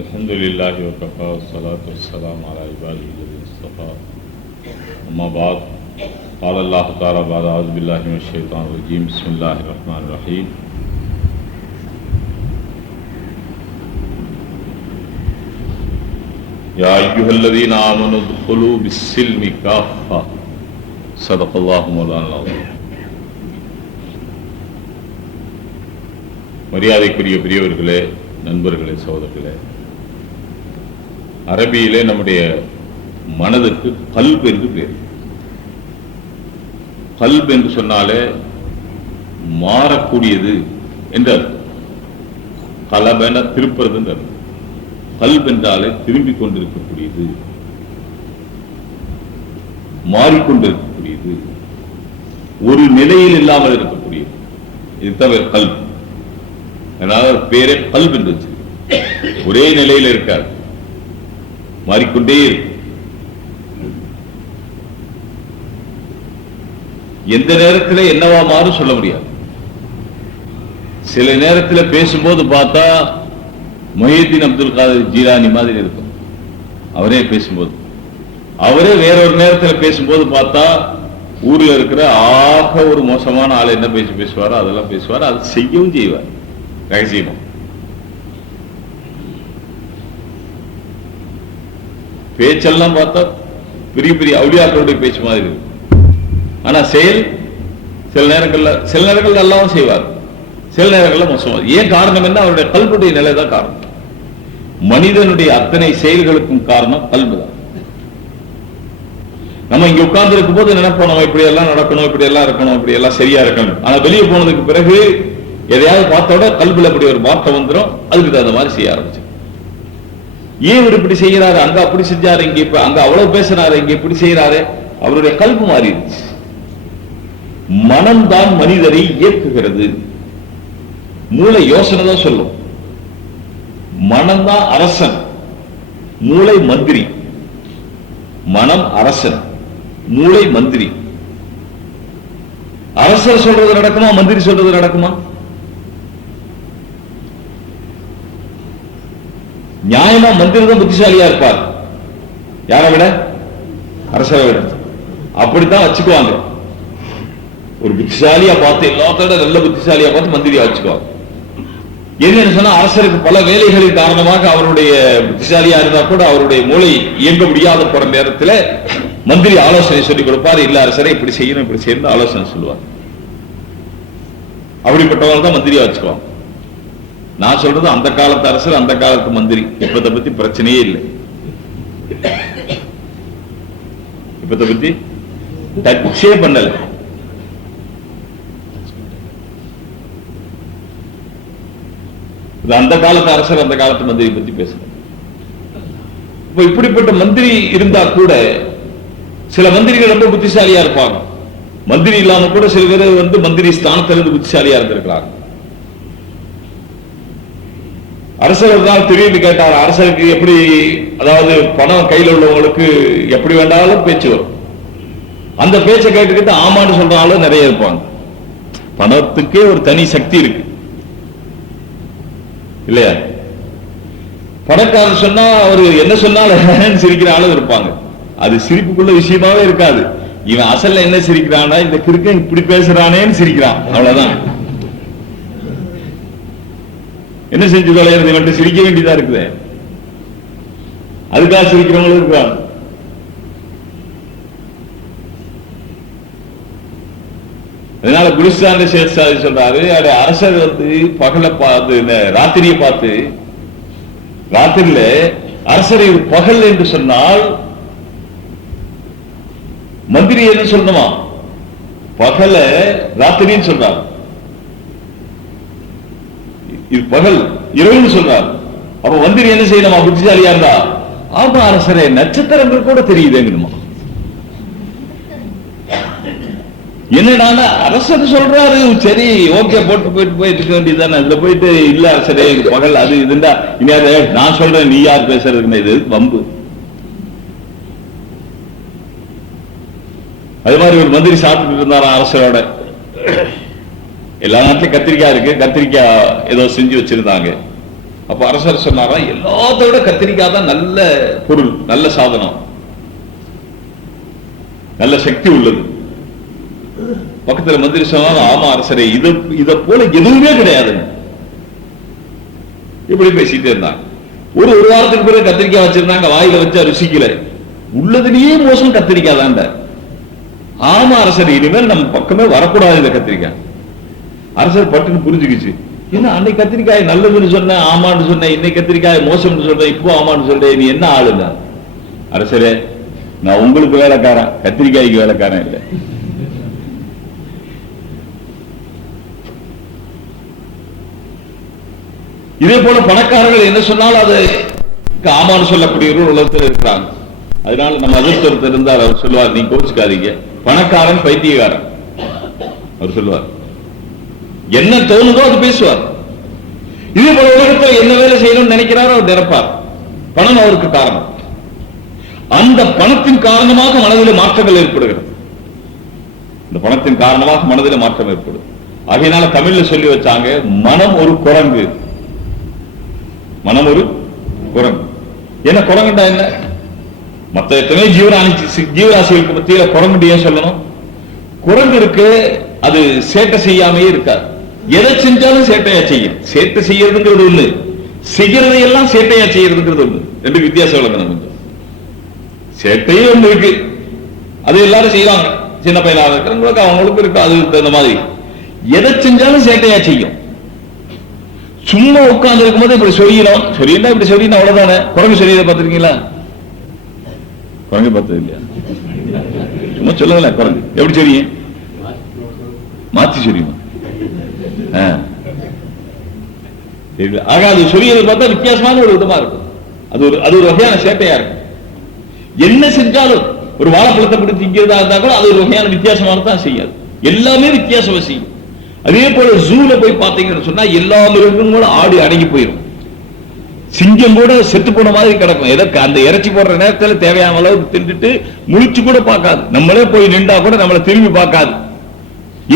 الحمد لله وكفى والصلاة والسلام على عباده الذين اصطفى أما بعد قال الله تعالى بعد أعوذ بالله من الشيطان الرجيم بسم الله الرحمن الرحيم يا أيها الذين آمنوا ادخلوا بالسلم كافة صدق الله مولانا العظيم. மரியாதைக்குரிய பெரியவர்களே, நண்பர்களே, சகோதரர்களே, அரபியிலே நம்முடைய மனதுக்கு கல்ப் என்று பேர். கல்ப் என்று சொன்னாலே மாறக்கூடியது என்று கலபென திருப்பது என்று கல்ப் என்றாலே திரும்பிக் கொண்டிருக்கக்கூடியது, மாறிக்கொண்டிருக்கக்கூடியது, ஒரு நிலையில் இல்லாமல் இருக்கக்கூடியது. இது தவிர கல்ப், அதனால பேரே கல்ப் என்று வச்சு. ஒரே நிலையில் இருக்காது, மாறிக்கொண்டே இருக்கு. எந்த நேரத்தில் என்னவா மாறும் சொல்ல முடியாது. சில நேரத்தில் பேசும்போது பார்த்தா முஹியத்தீன் அப்துல் காதர் ஜீலானி மாதிரி இருக்கும் அவரே பேசும்போது. அவரே வேறொரு நேரத்தில் பேசும்போது பார்த்தா ஊர்ல இருக்கிற ஆக ஒரு மோசமான ஆள் என்ன பேசுவாரோ அதெல்லாம் பேசுவார். அது செய்யவும் செய்வார் ரகசியமா. பேச்செல்லாம் பார்த்தா பெரிய பெரிய அவுலியாக்களுடைய பேச்சு மாதிரி இருக்கும். ஆனா செயல் சில நேரங்கள்ல நல்லாவும் செய்வார், சில நேரங்கள்ல மோசமா. ஏன் காரணம் என்ன? அவருடைய கல்புடைய நிலைதான் காரணம். மனிதனுடைய அத்தனை செயல்களுக்கும் காரணம் கல்பு தான். நம்ம இங்க உட்கார்ந்து இருக்கும் போது நினைப்போம் நம்ம இப்படி எல்லாம் நடக்கணும், இப்படி எல்லாம் இருக்கணும், இப்படி எல்லாம் சரியா இருக்கணும். ஆனா வெளியே போனதுக்கு பிறகு எதையாவது பார்த்தோட கல்புல அப்படி ஒரு வார்த்தை வந்துடும், அதுக்கு தகுந்த மாதிரி செய்ய ஆரம்பிச்சு. ஏன் இவர் இப்படி செய்யறாரு, அங்க அப்படி செஞ்சாரு, இங்க இப்ப அங்க அவ்வளவு பேசுறாரு, இங்க இப்படி செய்யறாரு, அவருடைய கல்பு மாறிடுச்சு. மனம்தான் மனிதரை இயக்குகிறது. மூளை யோசனை தான் சொல்லும். மனம்தான் அரசன், மூளை மந்திரி. மனம் அரசன், மூளை மந்திரி. அரசர் சொல்றது நடக்குமா, மந்திரி சொல்றது நடக்குமா? நியாயமா மந்திரி தான் புத்திசாலியா இருப்பார், யாரை விட? அரசரை விட. அப்படித்தான் வச்சுக்குவாங்க. ஒரு புத்திசாலியா பார்த்து, எல்லாத்தோட நல்ல புத்திசாலியா பார்த்து மந்திரியா வச்சுக்குவாங்க. என்ன சொன்னா, அரசருக்கு பல வேலைகளின் காரணமாக அவருடைய புத்திசாலியா இருந்தா கூட அவருடைய மூளை இயங்க முடியாத போற நேரத்தில் மந்திரி ஆலோசனை சொல்லிக் கொடுப்பார். இல்ல அரசரை இப்படி செய்யணும், இப்படி செய்யணும் ஆலோசனை சொல்லுவார். அப்படிப்பட்டவங்க தான் மந்திரியா வச்சுக்குவாங்க. நான் சொல்றது அந்த காலத்து அரசர், அந்த காலத்து மந்திரி. இப்பத்தை பத்தி பிரச்சனையே இல்லை. இப்பத்தை பத்தி டச்சே பண்ணல. அந்த காலத்து அரசர், அந்த காலத்து மந்திரி பத்தி பேசுறேன். இப்ப இப்படிப்பட்ட மந்திரி இருந்தா கூட சில மந்திரிகள் ரொம்ப புத்திசாலியா இருப்பாங்க. மந்திரி இல்லாம கூட சில பேர் மந்திரி ஸ்தானத்திலிருந்து புத்திசாலியா இருந்திருக்கிறாங்க. அரசர் ஒரு நாள் திடீர்னு கேட்டார், அரசருக்கு எப்படி, அதாவது பணம் கையில் உள்ளவங்களுக்கு எப்படி வேண்டாலும் பேச்சு வரும். அந்த பேச்சை கேட்டுக்கிட்டு ஆமான்னு சொல்றாலும் நிறைய இருப்பாங்க. பணத்துக்கே ஒரு தனி சக்தி இருக்கு இல்லையா? பணக்காரர் சொன்னா அவர் என்ன சொன்னாலும் சிரிக்கிற ஆளும் இருப்பாங்க. அது சிரிப்புக்குள்ள விஷயமாவே இருக்காது. இவன் அசல்ல என்ன சிரிக்கிறானா, இந்த கிறுக்கன் இப்படி பேசுறானேன்னு சிரிக்கிறான், அவ்வளவுதான். என்ன செஞ்சு தொலைகிறது, இவன் சிரிக்க வேண்டியதா இருக்குது. அதுக்காக சிரிக்கிறவங்களும் இருக்காங்க. அதனால குலிஸ்தான் சேஷாதி சொல்றாரு, அரசர் பகலை பார்த்து, ராத்திரியை பார்த்து, ராத்திரியில அரசரை பகல் என்று சொன்னால் மந்திரி என்ன சொல்லணுமா, பகல ராத்திரின்னு சொல்றார். இது பகல் இரவுன்னு சொல்றார். அப்ப மந்திரி என்ன செய்யணுமா, புத்திசாலியா இருந்தா? ஆமா அரசரே, நட்சத்திரங்கள் கூட தெரியுதுங்கணுமா. என்னடா அரசர் சொல்றாரு, சரி ஓகே போட்டு போயிட்டு இருக்க வேண்டியதானே. அதுல போயிட்டு இல்ல அரசரே பகல் அது இதுண்டா, இனியாவது நான் சொல்றேன் நீ யார் பேசுறதுன்னு, இது வம்பு. அது மாதிரி ஒரு மந்திரி சாப்பிட்டு இருந்தாரா அரசரோட. எல்லா நாட்டிலும் கத்திரிக்காய் இருக்கு, கத்திரிக்காய் ஏதோ செஞ்சு வச்சிருந்தாங்க. அப்ப அரசர் சொன்னாரா, எல்லாத்த விட கத்திரிக்காய் தான் நல்ல பொருள், நல்ல சாதனம், நல்ல சக்தி உள்ளது. பக்கத்துல மந்திரி சொன்னாலும், ஆமா அரசரே, இத போல எதுவுமே கிடையாது, இப்படி பேசிட்டே இருந்தாங்க. ஒரு வாரத்துக்கு பிறகு கத்திரிக்காய் வச்சிருந்தாங்க, வாயில வச்சா ருசிக்கல, உள்ளதுலயே மோசம் கத்திரிக்காய் தான். ஆமா அரசர், இனிமேல் நம்ம பக்கமே வரக்கூடாது இந்த கத்திரிக்காய். அரசர் பட்டுன்னு புரிஞ்சுக்கிச்சு, என்ன அன்னைக்கு கத்திரிக்காய் நல்லதுன்னு சொன்ன, ஆமான்னு சொன்ன, இன்னைக்கு கத்திரிக்காய் மோசம்னு சொல்ற, இப்போ ஆமான்னு சொல்ற, நீ என்ன ஆளுங்க? அரசரே, நான் உங்களுக்கு வேலைக்காரன், கத்திரிக்காய்க்கு வேலைக்காரன் இல்லை. இதே போல பணக்காரர்கள் என்ன சொன்னாலும் அது ஆமான்னு சொல்லக்கூடியவர்கள் உலகத்தில் இருக்கிறாங்க. அதனால நம்ம அதிர்ஷ்டத்தில் இருந்தால் அவர் சொல்லுவார், நீ கோச்சுக்காதீங்க, பணக்காரன் பைத்தியக்காரன். அவர் சொல்லுவார், என்ன தோணுதோ அது பேசுவார். இதே போல உலகத்தில் என்ன வேலை செய்யணும்னு நினைக்கிறாரோ அவர் நினைப்பார். பணம் அவருக்கு காரணம். அந்த பணத்தின் காரணமாக மனதில் மாற்றங்கள் ஏற்படுகிறது. இந்த பணத்தின் காரணமாக மனதில் மாற்றம் ஏற்படும். ஆகையினால தமிழ்ல சொல்லி வச்சாங்க, மனம் ஒரு குரங்கு. மனம் ஒரு குரங்கு. என்ன குரங்குண்டா என்ன? மற்ற எத்தனை ஜீவராசிகளுக்கு மத்தியில குரங்கு ஏன் சொல்லணும்? குரங்கு இருக்கு, அது சேட்டை செய்யாமே இருக்காது. எதை செஞ்சாலும் சேட்டையா செய்யும். சேட்டை செய்யறதுங்கிறது ஒண்ணு, செய்யறதையெல்லாம் சேட்டையா செய்யறதுங்கிறது ஒண்ணு. ரெண்டு வித்தியாசம் விளங்கணும் கொஞ்சம். சேட்டையே ஒண்ணு இருக்கு, அது எல்லாரும் செய்வாங்க. சின்ன பையனாக இருக்கிறவங்களுக்கு அவங்களுக்கு இருக்கு, அது இந்த மாதிரி. எதை செஞ்சாலும் சேட்டையா செய்யும். சும்மா உட்கார்ந்து இருக்கும் போது இப்படி சொல்லிடும், சொல்லினா இப்படி சொல்லினா அவ்வளவுதானே. குரங்கு சொல்லியதை பார்த்திருக்கீங்களா? குரங்கு பார்த்தது இல்லையா? சும்மா சொல்லல, குரங்கு எப்படி சொல்லியும் மாத்தி சொல்லியுமா? ஆக அது சொல்லியதை பார்த்தா வித்தியாசமான ஒரு விதமா இருக்கும். அது ஒரு வகையான சேட்டையா இருக்கும். என்ன செஞ்சாலும், ஒரு வாழைப்பழத்தை பிடிச்சி திங்கிறதா இருந்தா கூட அது ஒரு வகையான வித்தியாசமானதான் செய்யாது. எல்லாமே வித்தியாசமா செய்யும். அதே போல ஜூல போய் பார்த்தீங்கன்னு சொன்னா எல்லா மிருகங்களும் கூட ஆடி அடங்கி போயிடும். சிங்கம் கூட செத்து போன மாதிரி கிடக்கும். எதற்கு? அந்த இறைச்சி போடுற நேரத்தில் தேவையான அளவுக்கு தின்னுட்டு முழிச்சு கூட பார்க்காது. நம்மளே போய் நின்றா கூட நம்மளை திரும்பி பார்க்காது.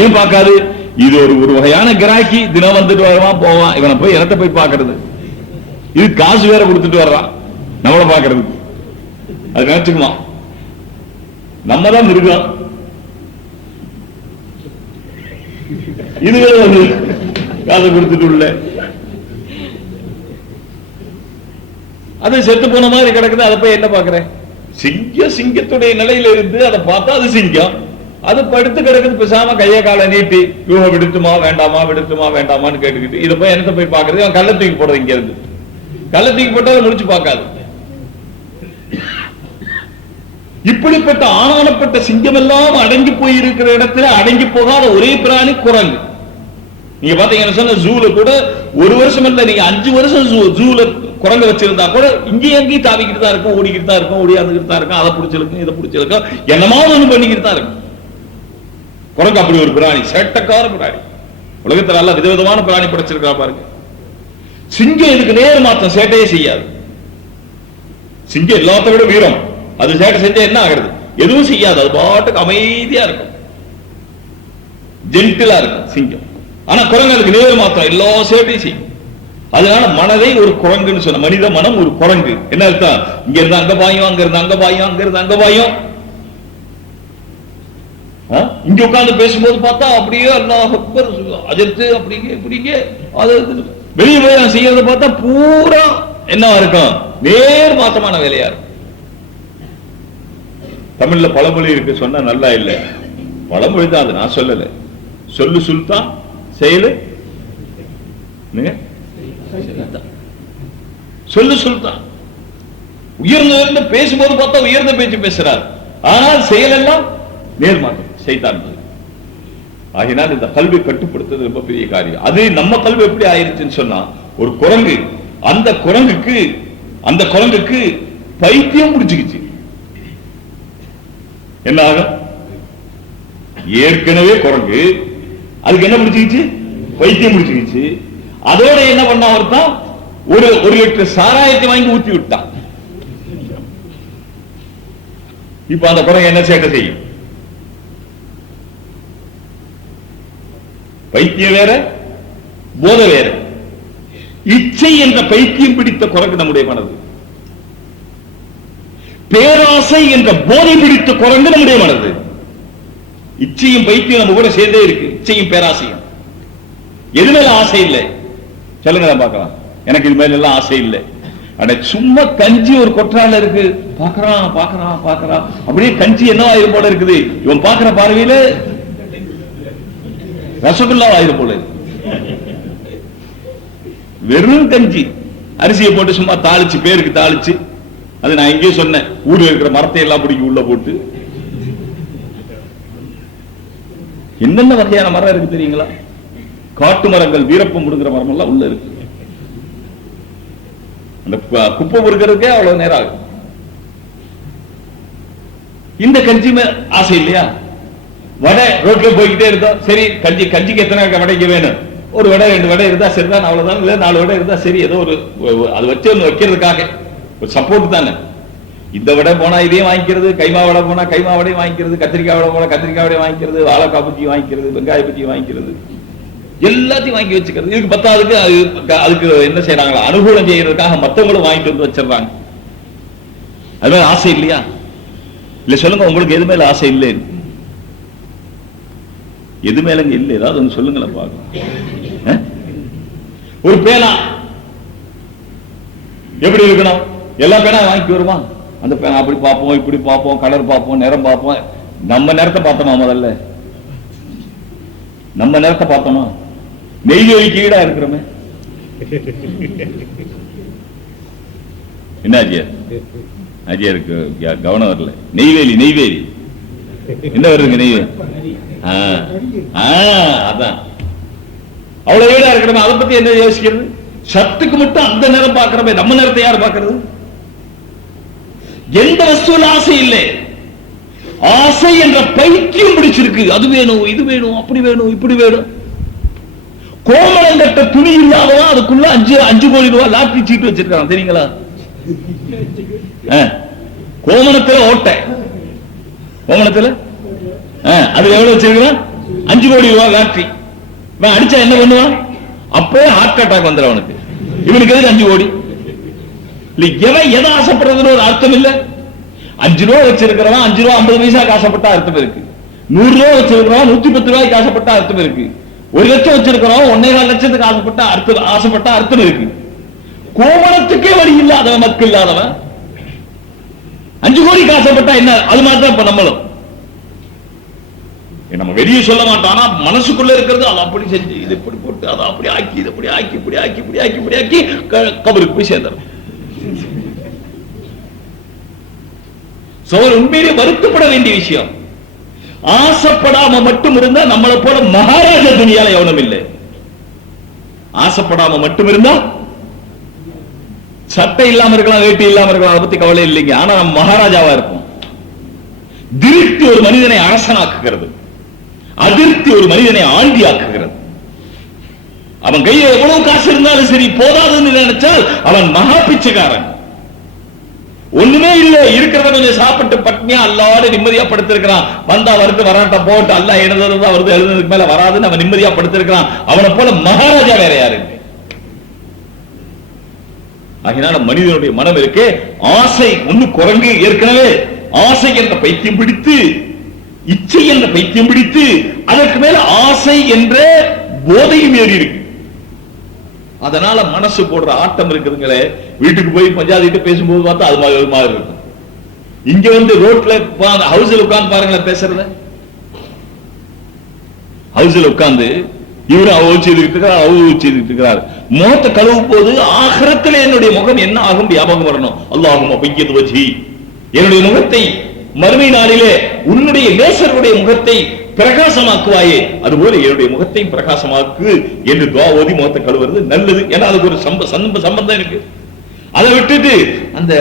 ஏன் பார்க்காது? இது ஒரு வகையான கிராக்கி. தினம் வந்துட்டு வருவான் போவான், இவனை போய் இடத்த போய் பார்க்கறது. இது காசு வேற கொடுத்துட்டு வர்றான் நம்மளை பார்க்கறது. அது நினைச்சுக்குமா நம்ம தான் மிருகம். இதுவே வந்து காசை கொடுத்துட்டு உள்ள அது செத்து போன மாதிரி கிடக்குது. அதை போய் என்ன பாக்குறேன்? சிங்கத்துடைய நிலையில இருந்து அதை பார்த்தா அது சிங்கம். அது படுத்து கிடக்குது, பேசாம கைய காலை நீட்டி இவங்க விடுத்துமா வேண்டாமா, விடுத்துமா வேண்டாமான்னு கேட்டுக்கிட்டு இதை போய் என்னத்தை போய் பாக்குறது? அவன் கள்ள தூக்கி போடுறது. இங்க இருந்து கள்ள தூக்கி போட்டாலும் முடிச்சு பார்க்காது. இப்படிப்பட்ட ஆனானப்பட்ட சிங்கம் எல்லாம் அடங்கி போயிருக்கிற இடத்துல அடங்கி போகாத ஒரே பிராணி குரங்கு. நீங்க பாத்தீங்கன்னா சொன்ன ஜூல கூட ஒரு வருஷம் இல்ல, நீங்க 5 வருஷம் ஜூல குரங்கு வச்சிருந்தா கூட இங்கேயும் எங்கேயும் தாவிக்கிட்டு தான் இருக்கும், ஓடிக்கிட்டு தான் இருக்கும், ஓடியாந்துக்கிட்டு தான் இருக்கும், அதை பிடிச்சிருக்கும், இதை பிடிச்சிருக்கும், என்னமாவது ஒண்ணு பண்ணிக்கிட்டு தான் இருக்கும். குரங்கு அப்படி ஒரு பிராணி, சேட்டக்கார பிராணி. உலகத்தில் நல்ல விதவிதமான பிராணி படைச்சிருக்கா பாருங்க. சிங்கம் இதுக்கு நேர் மாற்றம், சேட்டையே செய்யாது. சிங்கம் எல்லாத்த விட வீரம். அது சேட்டை செஞ்சா என்ன ஆகிறது? எதுவும் செய்யாது. அது பாட்டுக்கு அமைதியா இருக்கும், ஜென்டிலா இருக்கும் சிங்கம். ஆனா குரங்கு அதுக்கு நேர் மாத்திரம், எல்லா சேட்டையும் செய்யும். அதனால மனதை ஒரு குரங்குன்னு சொன்ன, மனித மனம் ஒரு குரங்கு. என்ன அர்த்தம்? இங்க இருந்து அங்க பாயும், அங்க இருந்து அங்க பாயும், அங்க இருந்து அங்க பாயும். இங்க உட்கார்ந்து பேசும்போது பார்த்தா அப்படியே அல்லாஹ் அக்பர் அஜர்த்து அப்படிங்க இப்படிங்க. அது வெளியே போய் செய்யறத பார்த்தா பூரா என்ன இருக்கும்? நேர் மாற்றமான வேலையா இருக்கும். தமிழ்ல பழமொழி இருக்கு, சொன்னா நல்லா இல்லை. பழமொழி தான் அது, நான் சொல்லல. சொல்லு சுல்தான், செயலு சொல்லு சுல்தான். உயர்ந்த பேசும்போது பார்த்தா உயர்ந்த பேச்சு பேசுறார், ஆனால் செயல் எல்லாம் நேர்மாற்றம், சைத்தான். ஆகினால் இந்த கல்வி கட்டுப்படுத்துறது ரொம்ப பெரிய காரியம். அது நம்ம கல்வி எப்படி ஆயிருச்சுன்னு சொன்னா, ஒரு குரங்கு, அந்த குரங்குக்கு பைத்தியம் பிடிச்சுக்கிச்சு. என்ன ஆகும்? ஏற்கனவே குரங்கு, அதுக்கு என்ன பிடிச்சிக்கிச்சு? பைத்தியம் பிடிச்சிக்கிச்சு. அதோட என்ன பண்ண ஒருத்தான், ஒரு லிட்டர் சாராயத்தை வாங்கி ஊத்தி விட்டான். இப்ப அந்த குரங்கு என்ன சேட்டை செய்யும்? பைத்தியம் வேற, போதை வேற. இச்சை என்ற பைத்தியம் பிடித்த குரங்கு நம்முடைய மனது. பேராசை என்ற போதை பிடித்த குரங்கு நம்முடைய மனது. இச்சையும் பைத்தியம் நம்ம கூட சேர்ந்தே இருக்கு. இச்சையும் பேராசையும். எது மேல ஆசை இல்லை சொல்லுங்க பார்க்கலாம். எனக்கு இது மேல எல்லாம் ஆசை இல்லை. அட சும்மா கஞ்சி ஒரு கொற்றால இருக்கு, பாக்குறான் பாக்குறான் பாக்குறான், அப்படியே கஞ்சி என்னவா ஆயிரம் போல இருக்குது. இவன் பாக்குற பார்வையில ரசகுல்லா ஆயிரம் போல. வெறும் கஞ்சி அரிசியை போட்டு சும்மா தாளிச்சு, பேருக்கு தாளிச்சு, அது நான் எங்கேயும் சொன்னேன், ஊர்ல இருக்கிற மரத்தை எல்லாம் பிடிக்கி உள்ள போட்டு. என்னென்ன வகையான மரம் இருக்கு தெரியுங்களா? காட்டு மரங்கள், வீரப்பம் முடுங்கிற மரம் எல்லாம் உள்ள இருக்கு. அந்த குப்பை பொறுக்கிறதுக்கே அவ்வளவு நேரம் ஆகும். இந்த கஞ்சி ஆசை இல்லையா? வடை ரோட்ல போய்கிட்டே இருந்தா சரி, கஞ்சிக்கு எத்தனை வடைக்கு வேணும்? ஒரு வடை 2 வடை இருந்தா சரிதான், அவ்வளவுதான். இல்ல 4 வடை இருந்தா சரி, ஏதோ ஒரு அது வச்சு ஒண்ணு வைக்கிறதுக்காக ஒரு சப்போர்ட் தானே. இந்த வடை போனா இதையும் வாங்கிக்கிறது, கைமா வடை போனா கைமா வடையும் வாங்கிக்கிறது, கத்திரிக்காய் வடை போனா கத்திரிக்காய் வடையும் வாங்கிக்கிறது, வாழைக்காய் பச்சி வாங்கிக்கிறது, வெங்காய பச்சி வாங்கிக்கிறது, எல்லாத்தையும் வாங்கி வச்சுக்கிறது. இதுக்கு பத்தாவதுக்கு அதுக்கு என்ன செய்யறாங்களா, அனுகூலம் செய்யறதுக்காக மத்தவங்களும் வாங்கிட்டு வந்து வச்சிடறாங்க. அது மேல ஆசை இல்லையா? இல்ல சொல்லுங்க, உங்களுக்கு எது மேல ஆசை இல்லை? எது மேலங்க இல்லை? ஏதாவது ஒன்று சொல்லுங்களேன் பார்க்கலாம். ஒரு பேனா எப்படி இருக்கணும்? எல்லா பேனா வாங்கி வருவான். அந்த பேனா அப்படி பார்ப்போம், இப்படி பார்ப்போம், கலர் பார்ப்போம், நிறம் பார்ப்போம். நம்ம நேரத்தை பார்த்தோமா? முதல்ல நம்ம நேரத்தை பார்த்தோமா? நெய்வேலிக்கு ஈடா இருக்கிறோமே. என்ன அஜியா இருக்கு, கவனம் வரல. நெய்வேலி என்ன வருதுங்க? நெய்வேலி அதான் அவ்வளவு ஈடா இருக்கிறோமே. அதை பத்தி என்ன யோசிக்கிறது? சத்துக்கு மட்டும் அந்த நேரம் பார்க்கிறோமே, நம்ம நேரத்தை யார் பார்க்கிறது? எந்த வஸ்துல ஆசை இல்லை. ஆசை என்ற பைத்தியம் பிடிச்சிருக்கு. அது வேணும், இது வேணும், அப்படி வேணும், இப்படி வேணும். கோமளம் கட்ட துணி இல்லாதவன் அதுக்குள்ள 5 கோடி ரூபாய் லாட்டரி சீட்டு வச்சிருக்காங்க தெரியுங்களா? கோமணத்துல ஓட்டை, கோமணத்துல அது எவ்வளவு வச்சிருக்கான்? 5 கோடி ரூபாய் லாட்டரி. அடிச்சா என்ன பண்ணுவான்? அப்பவே ஹார்ட் அட்டாக் வந்துடும் அவனுக்கு. இவனுக்கு எதுக்கு 5 கோடி? எவன் எதை ஆசைப்படுறதுன்னு ஒரு அர்த்தம் இல்ல. 5 ரூபா வச்சிருக்கிறவன் 5 ரூபா 50 பைசாக்கு ஆசைப்பட்டா அர்த்தம் இருக்கு. 100 ரூபா வச்சிருக்கிறவன் 110 ரூபாய்க்கு ஆசைப்பட்டா அர்த்தம் இருக்கு. 1 லட்சம் வச்சிருக்கிறவன் 1.25 லட்சத்துக்கு ஆசைப்பட்டா அர்த்தம் இருக்கு. கோமணத்துக்கே வழி இல்லாதவன், மக்கள் இல்லாதவன் 5 கோடிக்கு ஆசைப்பட்டா என்ன? அது மாதிரி தான் இப்ப நம்மளும். நம்ம வெளியே சொல்ல மாட்டோம், ஆனா மனசுக்குள்ள இருக்கிறது அதை அப்படி செஞ்சு, இது இப்படி போட்டு, அதை அப்படி ஆக்கி, இது இப்படி ஆக்கி, இப்படி ஆக்கி, இப்படி ஆக்கி, இப்படி ஆக்கி கபருக்கு போய் சேர்ந்துடும். உண்மையிலே வருத்தப்பட வேண்டிய விஷயம். ஆசைப்படாம மட்டும் இருந்தா நம்மளை போல மகாராஜா துணியால எவனும் இல்லை. ஆசைப்படாம மட்டும் இருந்தா சட்டை இல்லாம இருக்கலாம், வேட்டி இல்லாம இருக்கலாம், அதை பத்தி கவலை இல்லைங்க. ஆனா நம்ம மகாராஜாவா இருப்போம். திருப்தி ஒரு மனிதனை அரசனாக்குகிறது, அதிருப்தி ஒரு மனிதனை ஆண்டி ஆக்குகிறது. அவன் கையில் எவ்வளவு காசு இருந்தாலும் சரி, போதாதுன்னு நினைச்சால் அவன் மகா பிச்சைக்காரன். ஒண்ணுமே இல்ல, இருக்கிறத கொஞ்சம் சாப்பிட்டு பட்னியா அல்லாட நிம்மதியா படுத்திருக்கிறான். வந்தா வருது, வராட்ட போட்டு அல்லா எழுதுறதா வருது, எழுதுறதுக்கு மேல வராதுன்னு அவன் நிம்மதியா படுத்திருக்கிறான். அவனை போல மகாராஜா வேற யாரு? அதனால மனிதனுடைய மனம் இருக்கு, ஆசை ஒண்ணு குரங்கு ஏற்கனவே ஆசை என்ற பைத்தியம் பிடித்து, இச்சை என்ற பைத்தியம் பிடித்து, அதற்கு மேல ஆசை என்ற போதையும் ஏறி இருக்கு. அதனால மனசு போடுற ஆட்டம் இருக்குதுங்களே. வீட்டுக்கு போய் பஞ்சாயத்து பேசும்போது பார்த்தா அது மாதிரி இருக்கும். இங்க வந்து ரோட்ல ஹவுஸ்ல உட்கார்ந்து பாருங்களேன் பேசுறத. ஹவுஸ்ல உட்கார்ந்து இவரு அவ செய்துட்டு இருக்கிறார், அவ செய்துட்டு இருக்கிறார். முகத்தை கழுவும் போது ஆகிரத்தில் என்னுடைய முகம் என்ன ஆகும் ஞாபகம் வரணும். அல்லாஹும்ம பையது வஜ்ஹி, என்னுடைய முகத்தை மறுமை நாளிலே உன்னுடைய நேசருடைய முகத்தை பிரகாசமாக்குவாயே, அதுபோல என்னுடைய முகத்தை பிரகாசமாக்கு என்று துஆ ஓதி முகத்தை கழுவுறது நல்லது. ஏன்னா அதுக்கு ஒரு சம்பந்தம் இருக்கு. அதை விட்டுட்டு அந்த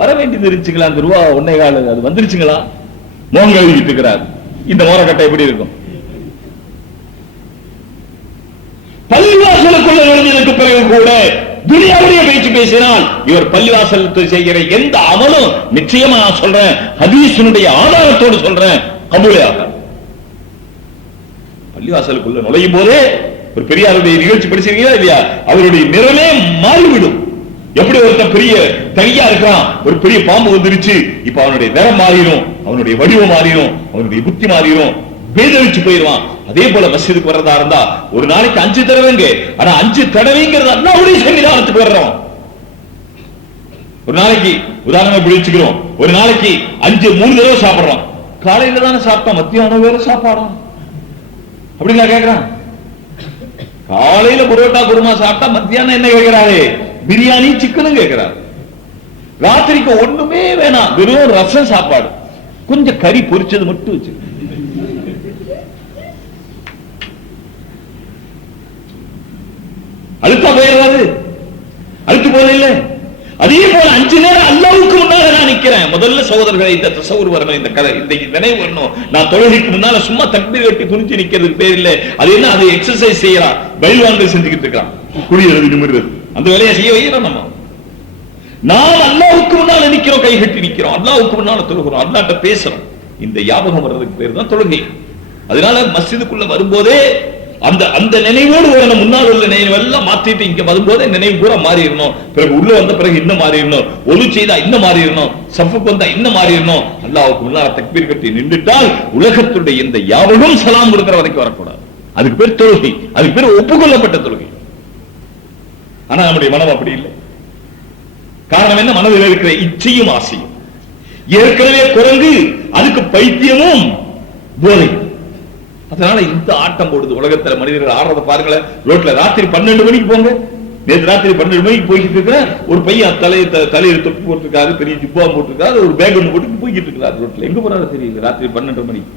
வர வேண்டியது இருந்துச்சுங்களா, அந்த ரூபா 1.25 அது வந்துருச்சுங்களா, முகம் கழுவிட்டு இருக்கிறார். இந்த மோரக்கட்டை எப்படி இருக்கும்? பள்ளிவாசலுக்குள்ள நுழைஞ்சதுக்கு பிறகு கூட துனியாவுடைய பேச்சு பேசினால் இவர் பள்ளிவாசல் செய்கிற எந்த அமலும் நிச்சயமா நான் சொல்றேன், ஹதீஸினுடைய ஆதாரத்தோடு சொல்றேன், கபூலே ஆகாது. பள்ளிவாசலுக்குள்ள நுழையும் போதே ஒரு பெரியாருடைய நிகழ்ச்சி படிச்சிருக்கீங்களா இல்லையா? அவருடைய நிறமே மாறிவிடும். எப்படி ஒருத்தன் பெரிய தனியா இருக்கிறான், ஒரு பெரிய பாம்பு வந்துருச்சு, இப்ப அவனுடைய நிறம் மாறிடும், அவனுடைய வடிவம் மாறிடும், அவனுடைய புத்தி மாறிடும், பேதளிச்சு போயிடுவான். அதே போல மஸ்ஜிதுக்கு வர்றதா இருந்தா ஒரு நாளைக்கு 5 தடவைங்க. ஆனா 5 தடவைங்கிறது அல்லாஹ்வுடைய சன்னிதானத்துக்கு வர்றோம். ஒரு நாளைக்கு உதாரணமா பிடிச்சுக்கிறோம், ஒரு நாளைக்கு 3 தடவை சாப்பிடுறோம். காலையில தானே சாப்பிட்டோம், மத்தியானம் வேற சாப்பாடும் அப்படிங்களா கேட்கிறான். காலையில புரோட்டா குருமா சாப்பிட்டா மத்தியானம் என்ன கேட்கிறாரு? பிரியாணி சிக்கனும் கேட்கிறாரு. ராத்திரிக்கு ஒண்ணுமே வேணாம், வெறும் ரசம் சாப்பாடு, கொஞ்சம் கறி பொரிச்சது மட்டும் வச்சு. அழுத்தா போயிடுறாரு, அழுத்து போல இல்ல. அதே போல 5 நேரம் அல்லாஹ்வுக்கு முன்னால நான் நிக்கிறேன். முதல்ல சகோதரர்களை இந்த தசவுர் வரணும், இந்த கதை, இந்த நினைவு வரணும். நான் தொழுகைக்கு முன்னால சும்மா தக்பீர் கட்டி துணிச்சு நிக்கிறதுக்கு பேர் இல்ல. அது என்ன? அது எக்ஸசைஸ் செய்யறான், பயில்வான்கள் செஞ்சுக்கிட்டு இருக்கான், குடியேறது நிமிர்றது, அந்த வேலையை செய்ய வைக்கிறோம். நம்ம நாம் அல்லாஹ்வுக்கு முன்னால நிக்கிறோம், கை கட்டி நிக்கிறோம், அல்லாஹ்வுக்கு முன்னால தொழுகிறோம், அல்லாஹ்ட்ட பேசுறோம். இந்த ஞாபகம் வர்றதுக்கு பேர் தான் தொழுகை. அதனால மஸ்ஜிதுக்குள்ள வரும்போதே அந்த நினைவோடு வரணும். முன்னால் உள்ள நினைவெல்லாம் மாத்திட்டு இங்க வரும்போதே நினைவு பூரா மாறிடணும். பிறகு உள்ள வந்த பிறகு இன்னும் மாறிடணும், ஒலு செய்தா இன்னும் மாறிடணும், சஃபுக்கு வந்தா இன்னும் மாறிடணும். அல்லாஹ்வுக்கு முன்னால தக்பீர் கட்டி நின்றுட்டால் உலகத்துடைய இந்த யாவரும் சலாம் கொடுக்கிற வரைக்கும் வரக்கூடாது. அதுக்கு பேர் தொழுகை, அதுக்கு பேர் ஒப்புக்கொள்ளப்பட்ட தொழுகை. ஆனா நம்முடைய மனம் அப்படி இல்லை. காரணம் என்ன? மனதில் இருக்கிற இச்சையும் ஆசையும். ஏற்கனவே குரங்கு, அதுக்கு பைத்தியமும் போதை. அதனால இந்த ஆட்டம் போடுது உலகத்துல. மனிதர்கள் ஆடுறத பாருங்களேன். ரோட்ல ராத்திரி 12 மணிக்கு போங்க. நேற்று ராத்திரி 12 மணிக்கு போய்கிட்டு இருக்கிற ஒரு பையன் தலையில தொப்பி போட்டிருக்காரு, பெரிய ஜிப்பா போட்டிருக்காரு, ஒரு பேக் ஒன்று போட்டு போய்கிட்டு இருக்கிறாரு ரோட்ல. எங்க போறாரு தெரியல. ராத்திரி 12 மணிக்கு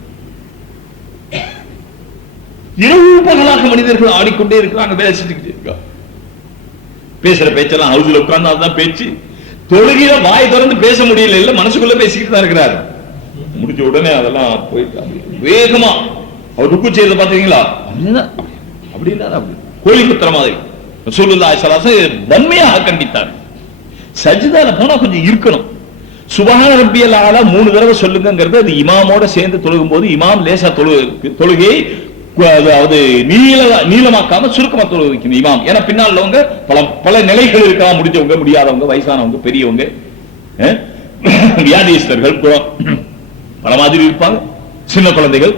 இரவு பகலாக மனிதர்கள் ஆடிக்கொண்டே இருக்கிறாங்க, வேலை செஞ்சுக்கிட்டே இருக்காங்க. பேசுற பேச்செல்லாம் ஹவுஸ்ல உட்கார்ந்து அதுதான் பேச்சு. தொழுகையில வாய் திறந்து பேச முடியல, இல்ல மனசுக்குள்ள பேசிக்கிட்டு தான் இருக்கிறாரு. முடிஞ்ச உடனே அதெல்லாம் போயிட்டு வேகமா அவர் ருக்கு செய்யறத பாத்தீங்களா? அப்படி இல்ல, அப்படி கோழி குத்துற மாதிரி ரசூலுல்லாஹி ஸல்லல்லாஹு அலைஹி வஸல்லம் வன்மையாக கண்டித்தார். சஜ்தால போனா கொஞ்சம் இருக்கணும். சுப்ஹான ரப்பியல் ஆலா 3 தடவை சொல்லுங்கிறது அது இமாமோட சேர்ந்து தொழுகும் போது இமாம் லேசா தொழுகை அதாவது நீளமாக்காம சுருக்கமா தொழுக வைக்கணும் இமாம். ஏன்னா பின்னால் உள்ளவங்க பல நிலைகள் இருக்கலாம், முடிஞ்சவங்க, முடியாதவங்க, வயசானவங்க, பெரியவங்க, வியாதிஸ்தர்கள் பல மாதிரி இருப்பாங்க, சின்ன குழந்தைகள்.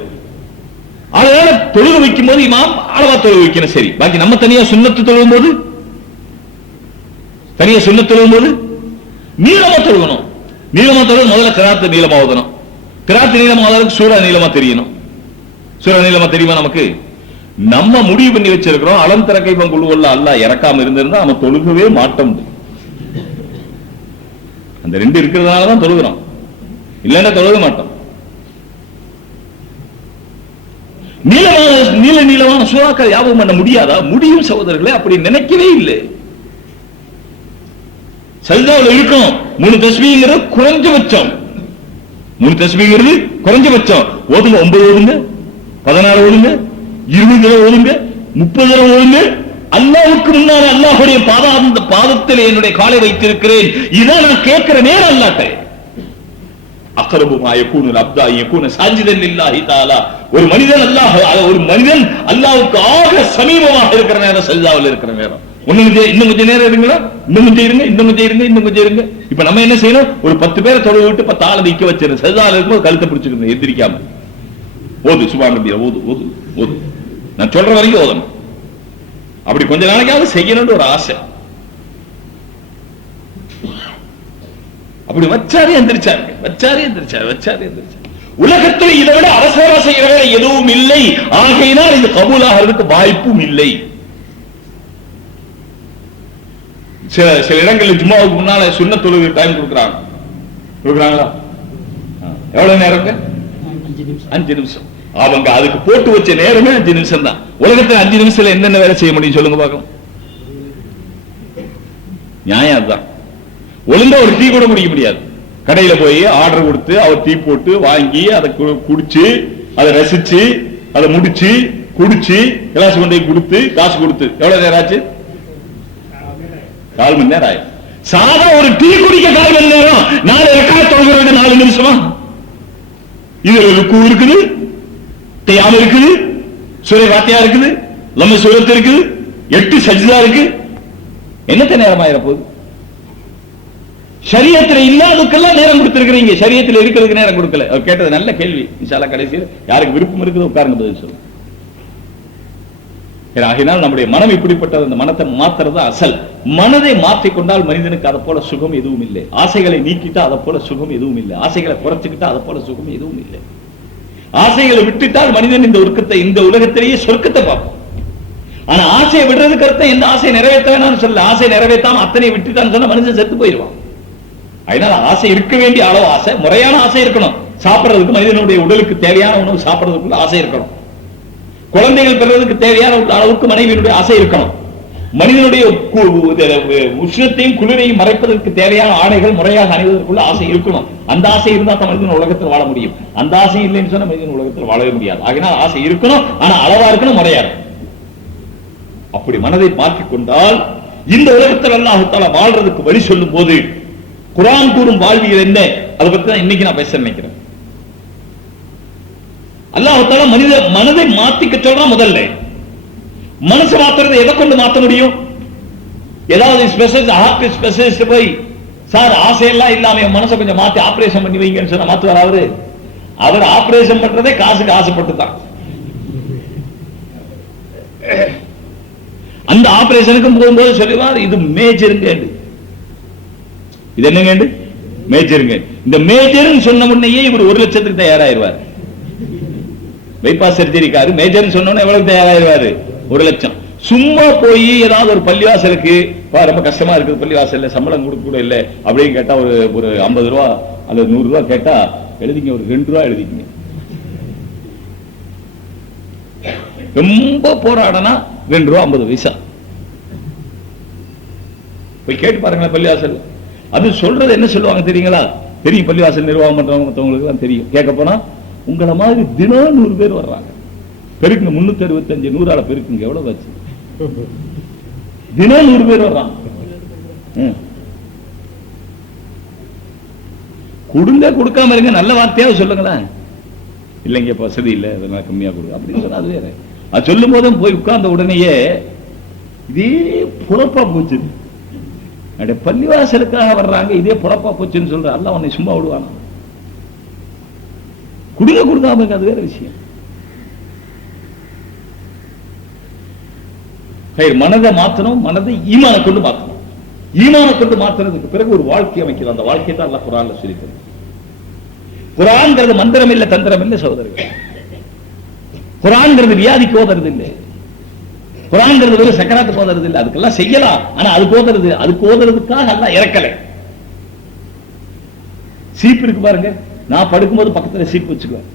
அதனால தொழுக வைக்கும் போது இமாம் அளவா தொழுக வைக்கணும். சரி, பாக்கி நம்ம தனியா சுன்னத்து தொழுகும் போது நீளமா தொழுகணும். நீளமா தொழுக முதல்ல கிராத்து நீளமா ஓதணும். கிராத்து நீளமா ஓதுறதுக்கு சூரா நீளமா தெரியணும். சூரா நீளமா தெரியுமா நமக்கு? நம்ம முடிவு பண்ணி வச்சிருக்கிறோம், அலம் தர கைஃப குல் வல்லாஹ் அல்லாஹ் இறக்காம இருந்திருந்தா நம்ம தொழுகவே மாட்டோம். அந்த 2 இருக்கிறதுனால தான் தொழுகிறோம், இல்லைன்னா தொழுக மாட்டோம். நீளமான சூறாக்கள் ஞாபகம் பண்ண முடியாதா? முடியும் சகோதரர்களே, அப்படி நினைக்கவே இல்லை. சஜ்தாவில் இருக்கும் 3 தஸ்பீஹ்ங்கிறது குறைஞ்சபட்சம். 3 தஸ்பீஹ்ங்கிறது குறைஞ்சபட்சம். ஓதுங்க, 9 ஓதுங்க, 14 ஓதுங்க, 20 தடவை ஓதுங்க, 30 தடவை ஓதுங்க. அல்லாஹ்வுக்கு முன்னால அல்லாஹ்வுடைய பாதத்தில் என்னுடைய காலை வைத்திருக்கிறேன். இதான் நான் கேட்கிற நேரம் அல்லாஹ்ட்ட. அக்ரபு மா யகூனு அப்தா யகூன சாஜிதன் லில்லாஹி தஆலா. ஒரு மனிதன் அல்லாஹ்வுக்கு ஆக சமீபமாக இருக்கிற நேரம் சஜ்தாவில் இருக்கிற நேரம். இன்னும் கொஞ்சம் நேரம் இருங்களா, இன்னும் கொஞ்சம் இருங்க. இப்ப நம்ம என்ன செய்யணும்? ஒரு 10 பேரை தொழுக விட்டு 10 ஆளை நிக்க வச்சிருந்தோம். சஜ்தாவில் இருக்கும்போது கழுத்தை பிடிச்சுக்கணும், எந்திரிக்காம ஓது, சுப்ஹான ரப்பியா ஓது. நான் சொல்ற வரைக்கும் ஓதணும். அப்படி கொஞ்ச நாளைக்காவது செய்யணும்னு ஒரு ஆசை. அப்படி வச்சாரே எந்திரிச்சாரு. உலகத்தில் இதை விட அவசர செய்கிற எதுவும் இல்லை. ஆகையினால் இது கபூலாகிறதுக்கு வாய்ப்பும் இல்லை. சில இடங்களில் ஜும்மாவுக்கு முன்னால சுன்னத் தொழுகை டைம் கொடுக்குறாங்களா? எவ்வளவு நேரம்? 5 நிமிஷம். அவங்க அதுக்கு போட்டு வச்ச நேரமே 5 நிமிஷம் தான். உலகத்தில் 5 நிமிஷத்துல என்னென்ன வேலை செய்ய முடியும் சொல்லுங்க பார்க்கலாம். நியாயம் அதுதான். ஒழுங்கா ஒரு டீ கூட குடிக்க முடியாது. கடையில போய் ஆர்டர் கொடுத்து அவர் டீ போட்டு வாங்கி அதை குடிச்சு அதை ரசிச்சு அதை முடிச்சு குடிச்சு கிளாஸ் கொண்டு கொடுத்து காசு கொடுத்து எவ்வளவு நேரம் ஆச்சு? 4 மணி நேரம் ஆயிடும். சாதா ஒரு டீ குடிக்க 4 மணி நேரம். 4 ரக்காத் தொழுகிறது 4 நிமிஷமா? இது ருக்கு இருக்குது, தியானம் இருக்குது, சூரிய வாத்தியா இருக்குது, லம்ம சூரத்து இருக்குது, 8 சஜ்தா இருக்கு. என்னத்த நேரமாயிர போகுது? ஷரியத்துல இல்லாததுக்கெல்லாம் நேரம் கொடுத்திருக்கிறீங்க, ஷரியத்துல இருக்கிறதுக்கு நேரம் கொடுக்கல. அவர் கேட்டது நல்ல கேள்வி. இன்ஷா அல்லாஹ் கடைசியில் யாருக்கு விருப்பம் இருக்குது உட்கார்ந்து பதில் சொல்லுங்க. ஆகினால் நம்முடைய மனம் இப்படிப்பட்டது. அந்த மனத்தை மாத்துறது அசல். மனதை மாற்றிக்கொண்டால் மனிதனுக்கு அதை போல சுகம் எதுவும் இல்லை. ஆசைகளை நீக்கிட்டா அதை போல சுகம் எதுவும் இல்லை. ஆசைகளை குறைச்சுக்கிட்டா அதை போல சுகம் எதுவும் இல்லை. ஆசைகளை விட்டுட்டால் மனிதன் இந்த உருக்கத்தை, இந்த உலகத்திலேயே சொர்க்கத்தை பார்ப்போம். ஆனா ஆசையை விடுறதுக்கு அர்த்தம் எந்த ஆசையை நிறைவேற்ற வேணாம்னு சொல்ல. ஆசையை நிறைவேற்றாம அத்தனை விட்டுட்டான்னு சொன்னா மனிதன் செத்து போயிடுவான். அதனால ஆசை இருக்க வேண்டிய அளவு ஆசை, முறையான ஆசை இருக்கணும். சாப்பிடுறதுக்கு, மனிதனுடைய உடலுக்கு தேவையான உணவு சாப்பிடுறதுக்குள்ள ஆசை இருக்கணும். குழந்தைகள் பெறுவதற்கு தேவையான அளவுக்கு மனைவியினுடைய ஆசை இருக்கணும். மனிதனுடைய உஷ்ணத்தையும் குளிரையும் மறைப்பதற்கு தேவையான ஆடைகள் முறையாக அணிவதற்குள்ள ஆசை இருக்கணும். அந்த ஆசை இருந்தா தான் மனிதன் உலகத்தில் வாழ முடியும். அந்த ஆசை இல்லைன்னு சொன்னா மனிதன் உலகத்தில் வாழவே முடியாது. ஆகினால் ஆசை இருக்கணும், ஆனா அளவா இருக்கணும், முறையா இருக்கணும். அப்படி மனதை மாற்றிக் கொண்டால் இந்த உலகத்தில் அல்லாஹ் தஆலா வாழ்றதுக்கு வழி சொல்லும் போது குர்ஆன் கூறும் வாழ்வியல் என்ன, அதை பத்தி தான் இன்னைக்கு நான் பேச நினைக்கிறேன். அல்லாஹ் தஆலா மனதை மாத்திக்க சொல்றான். முதல்ல மனசை மாத்துறது எதை கொண்டு மாத்த முடியும்? ஏதாவது ஸ்பெஷலிஸ்ட் போய் சார் ஆசையெல்லாம் இல்லாம மனசை கொஞ்சம் மாத்தி ஆபரேஷன் பண்ணி வைங்கன்னு சொன்னா மாத்துவார் அவரு? அவர் ஆபரேஷன் பண்றதே காசுக்கு ஆசைப்பட்டு தான். அந்த ஆபரேஷனுக்கு போகும்போது சொல்லுவார், இது மேஜருங்க. இது என்னங்க? மேஜருங்க. இந்த மேஜர் சொன்ன முன்னையே இவர் 1 லட்சத்துக்கு தயாராயிருவார். பைபாஸ் சர்ஜரிக்காரு மேஜர் சொன்ன எவ்வளவு தயாராயிருவாரு? 1 லட்சம். சும்மா போய் ஏதாவது ஒரு பள்ளிவாசலுக்கு ரொம்ப கஷ்டமா இருக்குது, பள்ளிவாசல்ல சம்பளம் கொடுக்க கூட இல்லை அப்படின்னு கேட்டா ஒரு 50 ரூபா அல்லது 100 ரூபா கேட்டா எழுதிங்க, ஒரு 2 ரூபா எழுதிங்க. ரொம்ப போராடனா 2 ரூபா 50 பைசா. போய் கேட்டு பாருங்களேன் பள்ளிவாசல். அது சொல்றது என்ன சொல்லுவாங்க தெரியுங்களா? தெரியும், பள்ளிவாசல் நிர்வாகம் பண்றவங்க மற்றவங்களுக்கு எல்லாம் தெரியும். கேட்க போனா உங்களை மாதிரி தினம் 100 பேர் வர்றாங்க, பெருக்குங்க 365 100ஆல பெருக்குங்க, எவ்வளவு ஆச்சு? தினம் 100 பேர் வர்றாங்க. கொடுங்க, கொடுக்காம இருங்க, நல்ல வார்த்தையாவது சொல்லுங்களேன். இல்லைங்க வசதி இல்லை, அதெல்லாம் கம்மியா கொடுங்க அப்படின்னு சொன்னா அது வேற. அது சொல்லும் போதும் போய் உட்கார்ந்த உடனேயே இதே புறப்பா போச்சு. பள்ளிவாசலுக்காக வர்றாங்க, இதே புறப்பா போச்சுன்னு சொல்ற. அல்லாஹ் உன்னை சும்மா விடுவானா? கொடுங்க, கொடுக்காம அது வேற விஷயம். மனதை மாற்றணும், மனதை ஈமான கொண்டு மாற்றணும். ஈமான கொண்டு மாற்றுறதுக்கு பிறகு ஒரு வாழ்க்கை அமைக்கிறது. அந்த வாழ்க்கையை தான் அல்லாஹ் குர்ஆன்ல சொல்லியிருக்கிறது. குர்ஆன்ங்கிறது மந்திரம் இல்லை, தந்திரம் இல்லை சகோதரர்கள். குர்ஆன்ங்கிறது வியாதிக்கு ஓதுறது இல்லை. குர்ஆன்ங்கிறது வெறும் சக்கராத்துக்கு ஓதுறது இல்லை. அதுக்கெல்லாம் செய்யலாம், ஆனா அதுக்கு ஓதுறதுக்காக அல்லாஹ் இறக்கலை. சீப்பு இருக்கு பாருங்க, நான் படுக்கும்போது பக்கத்துல சீப்பு வச்சுக்குவேன்.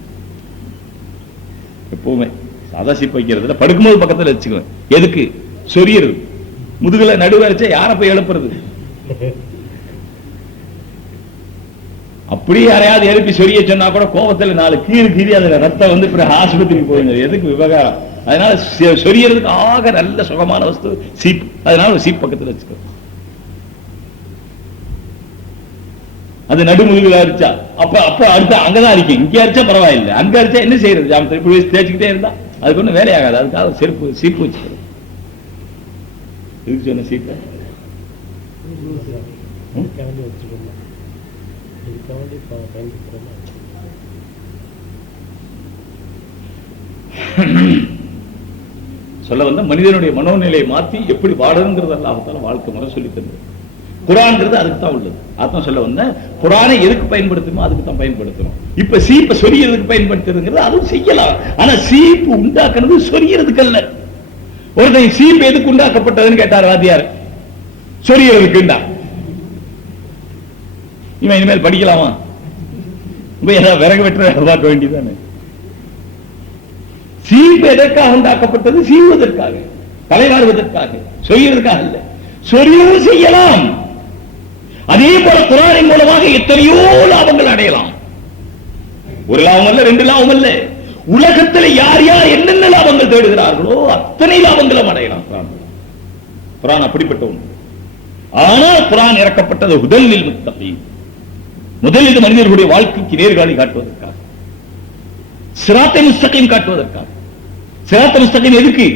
எப்பவுமே சாதா சீப்பு வைக்கிறதுல படுக்கும்போது பக்கத்துல வச்சுக்குவேன். எதுக்கு? சொரியறது. முதுகுல நடுவே வச்சா யாரை போய் எழுப்புறது? அப்படியே யாரையாவது எழுப்பி சொரிய சொன்னா கூட கோபத்துல 4 கீறி அதுல ரத்தம் வந்து ஆஸ்பத்திரிக்கு போயிடுங்க. எதுக்கு விவகாரம்? அதனால சொரியறதுக்கு ஆக நல்ல சுகமான வஸ்து சீப்பு. அதனால ஒரு சீப் பக்கத்துல வச்சுக்குவேன். அது நடுமுதுகுல அரிச்சா அப்ப அடுத்த அங்கதான் அரிக்கும். இங்க அரிச்சா பரவாயில்லை, அங்க அரிச்சா என்ன செய்யறது? ஜாமத்தை தேய்ச்சிக்கிட்டே இருந்தா அதுக்கு ஒன்றும் வேலையாகாது. அதுக்காக சீப்பு வச்சுக்கிறது. இதுக்கு சொன்ன சீப்பு சொல்ல வந்த மனிதனுடைய மனோநிலையை மாற்றி எப்படி வாழணுங்கிறது அல்லாஹ் தஆலா வாழ்க்கை முறை சொல்லி தந்தது. குர்ஆன்ங்கிறது அதுக்கு தான் உள்ளது. அதான் சொல்ல வந்த குர்ஆனை எதுக்கு பயன்படுத்தணுமோ அதுக்கு தான் பயன்படுத்தணும். இப்ப சீப்பை சொரியறதுக்கு பயன்படுத்துறதுங்கிறது அதுவும் செய்யலாம். ஆனா சீப்பு உண்டாக்குறது சொரியறதுக்கு அல்ல. ஒருத்தன் சீப்பு எதுக்கு உண்டாக்கப்பட்டதுன்னு கேட்டார் வாத்தியார். சொரியறதுக்கு. இவன் இனிமேல் படிக்கலாமா? ஏதாவது விறகு வெற்ற பார்க்க வேண்டியதானே. சீப்பு எதற்காக உண்டாக்கப்பட்டது? சீவுவதற்காக, தலைவாறுவதற்காக, சொரியறதுக்காக அல்ல. சொரியவும் செய்யலாம். அதே போல குர்ஆனின் மூலமாக எத்தனையோ லாபங்கள் அடையலாம். ஒரு லாபம் அல்ல, 2 லாபம் அல்ல. உலகத்தில் யார் யார் என்னென்ன லாபங்கள் தேடுகிறார்களோ அத்தனை லாபங்களும் அடையலாம். குர்ஆன் அப்படிப்பட்ட ஒன்று. ஆனால் குர்ஆன் இறக்கப்பட்டது ஹுதல் லில் முத்தகீன், முதலில் மனிதர்களுடைய வாழ்க்கைக்கு நேர்காணி காட்டுவதற்காக, சிராத்தை முஸ்தகீம் காட்டுவதற்காக. சிராத்தை முஸ்தகீம் எதுக்கு?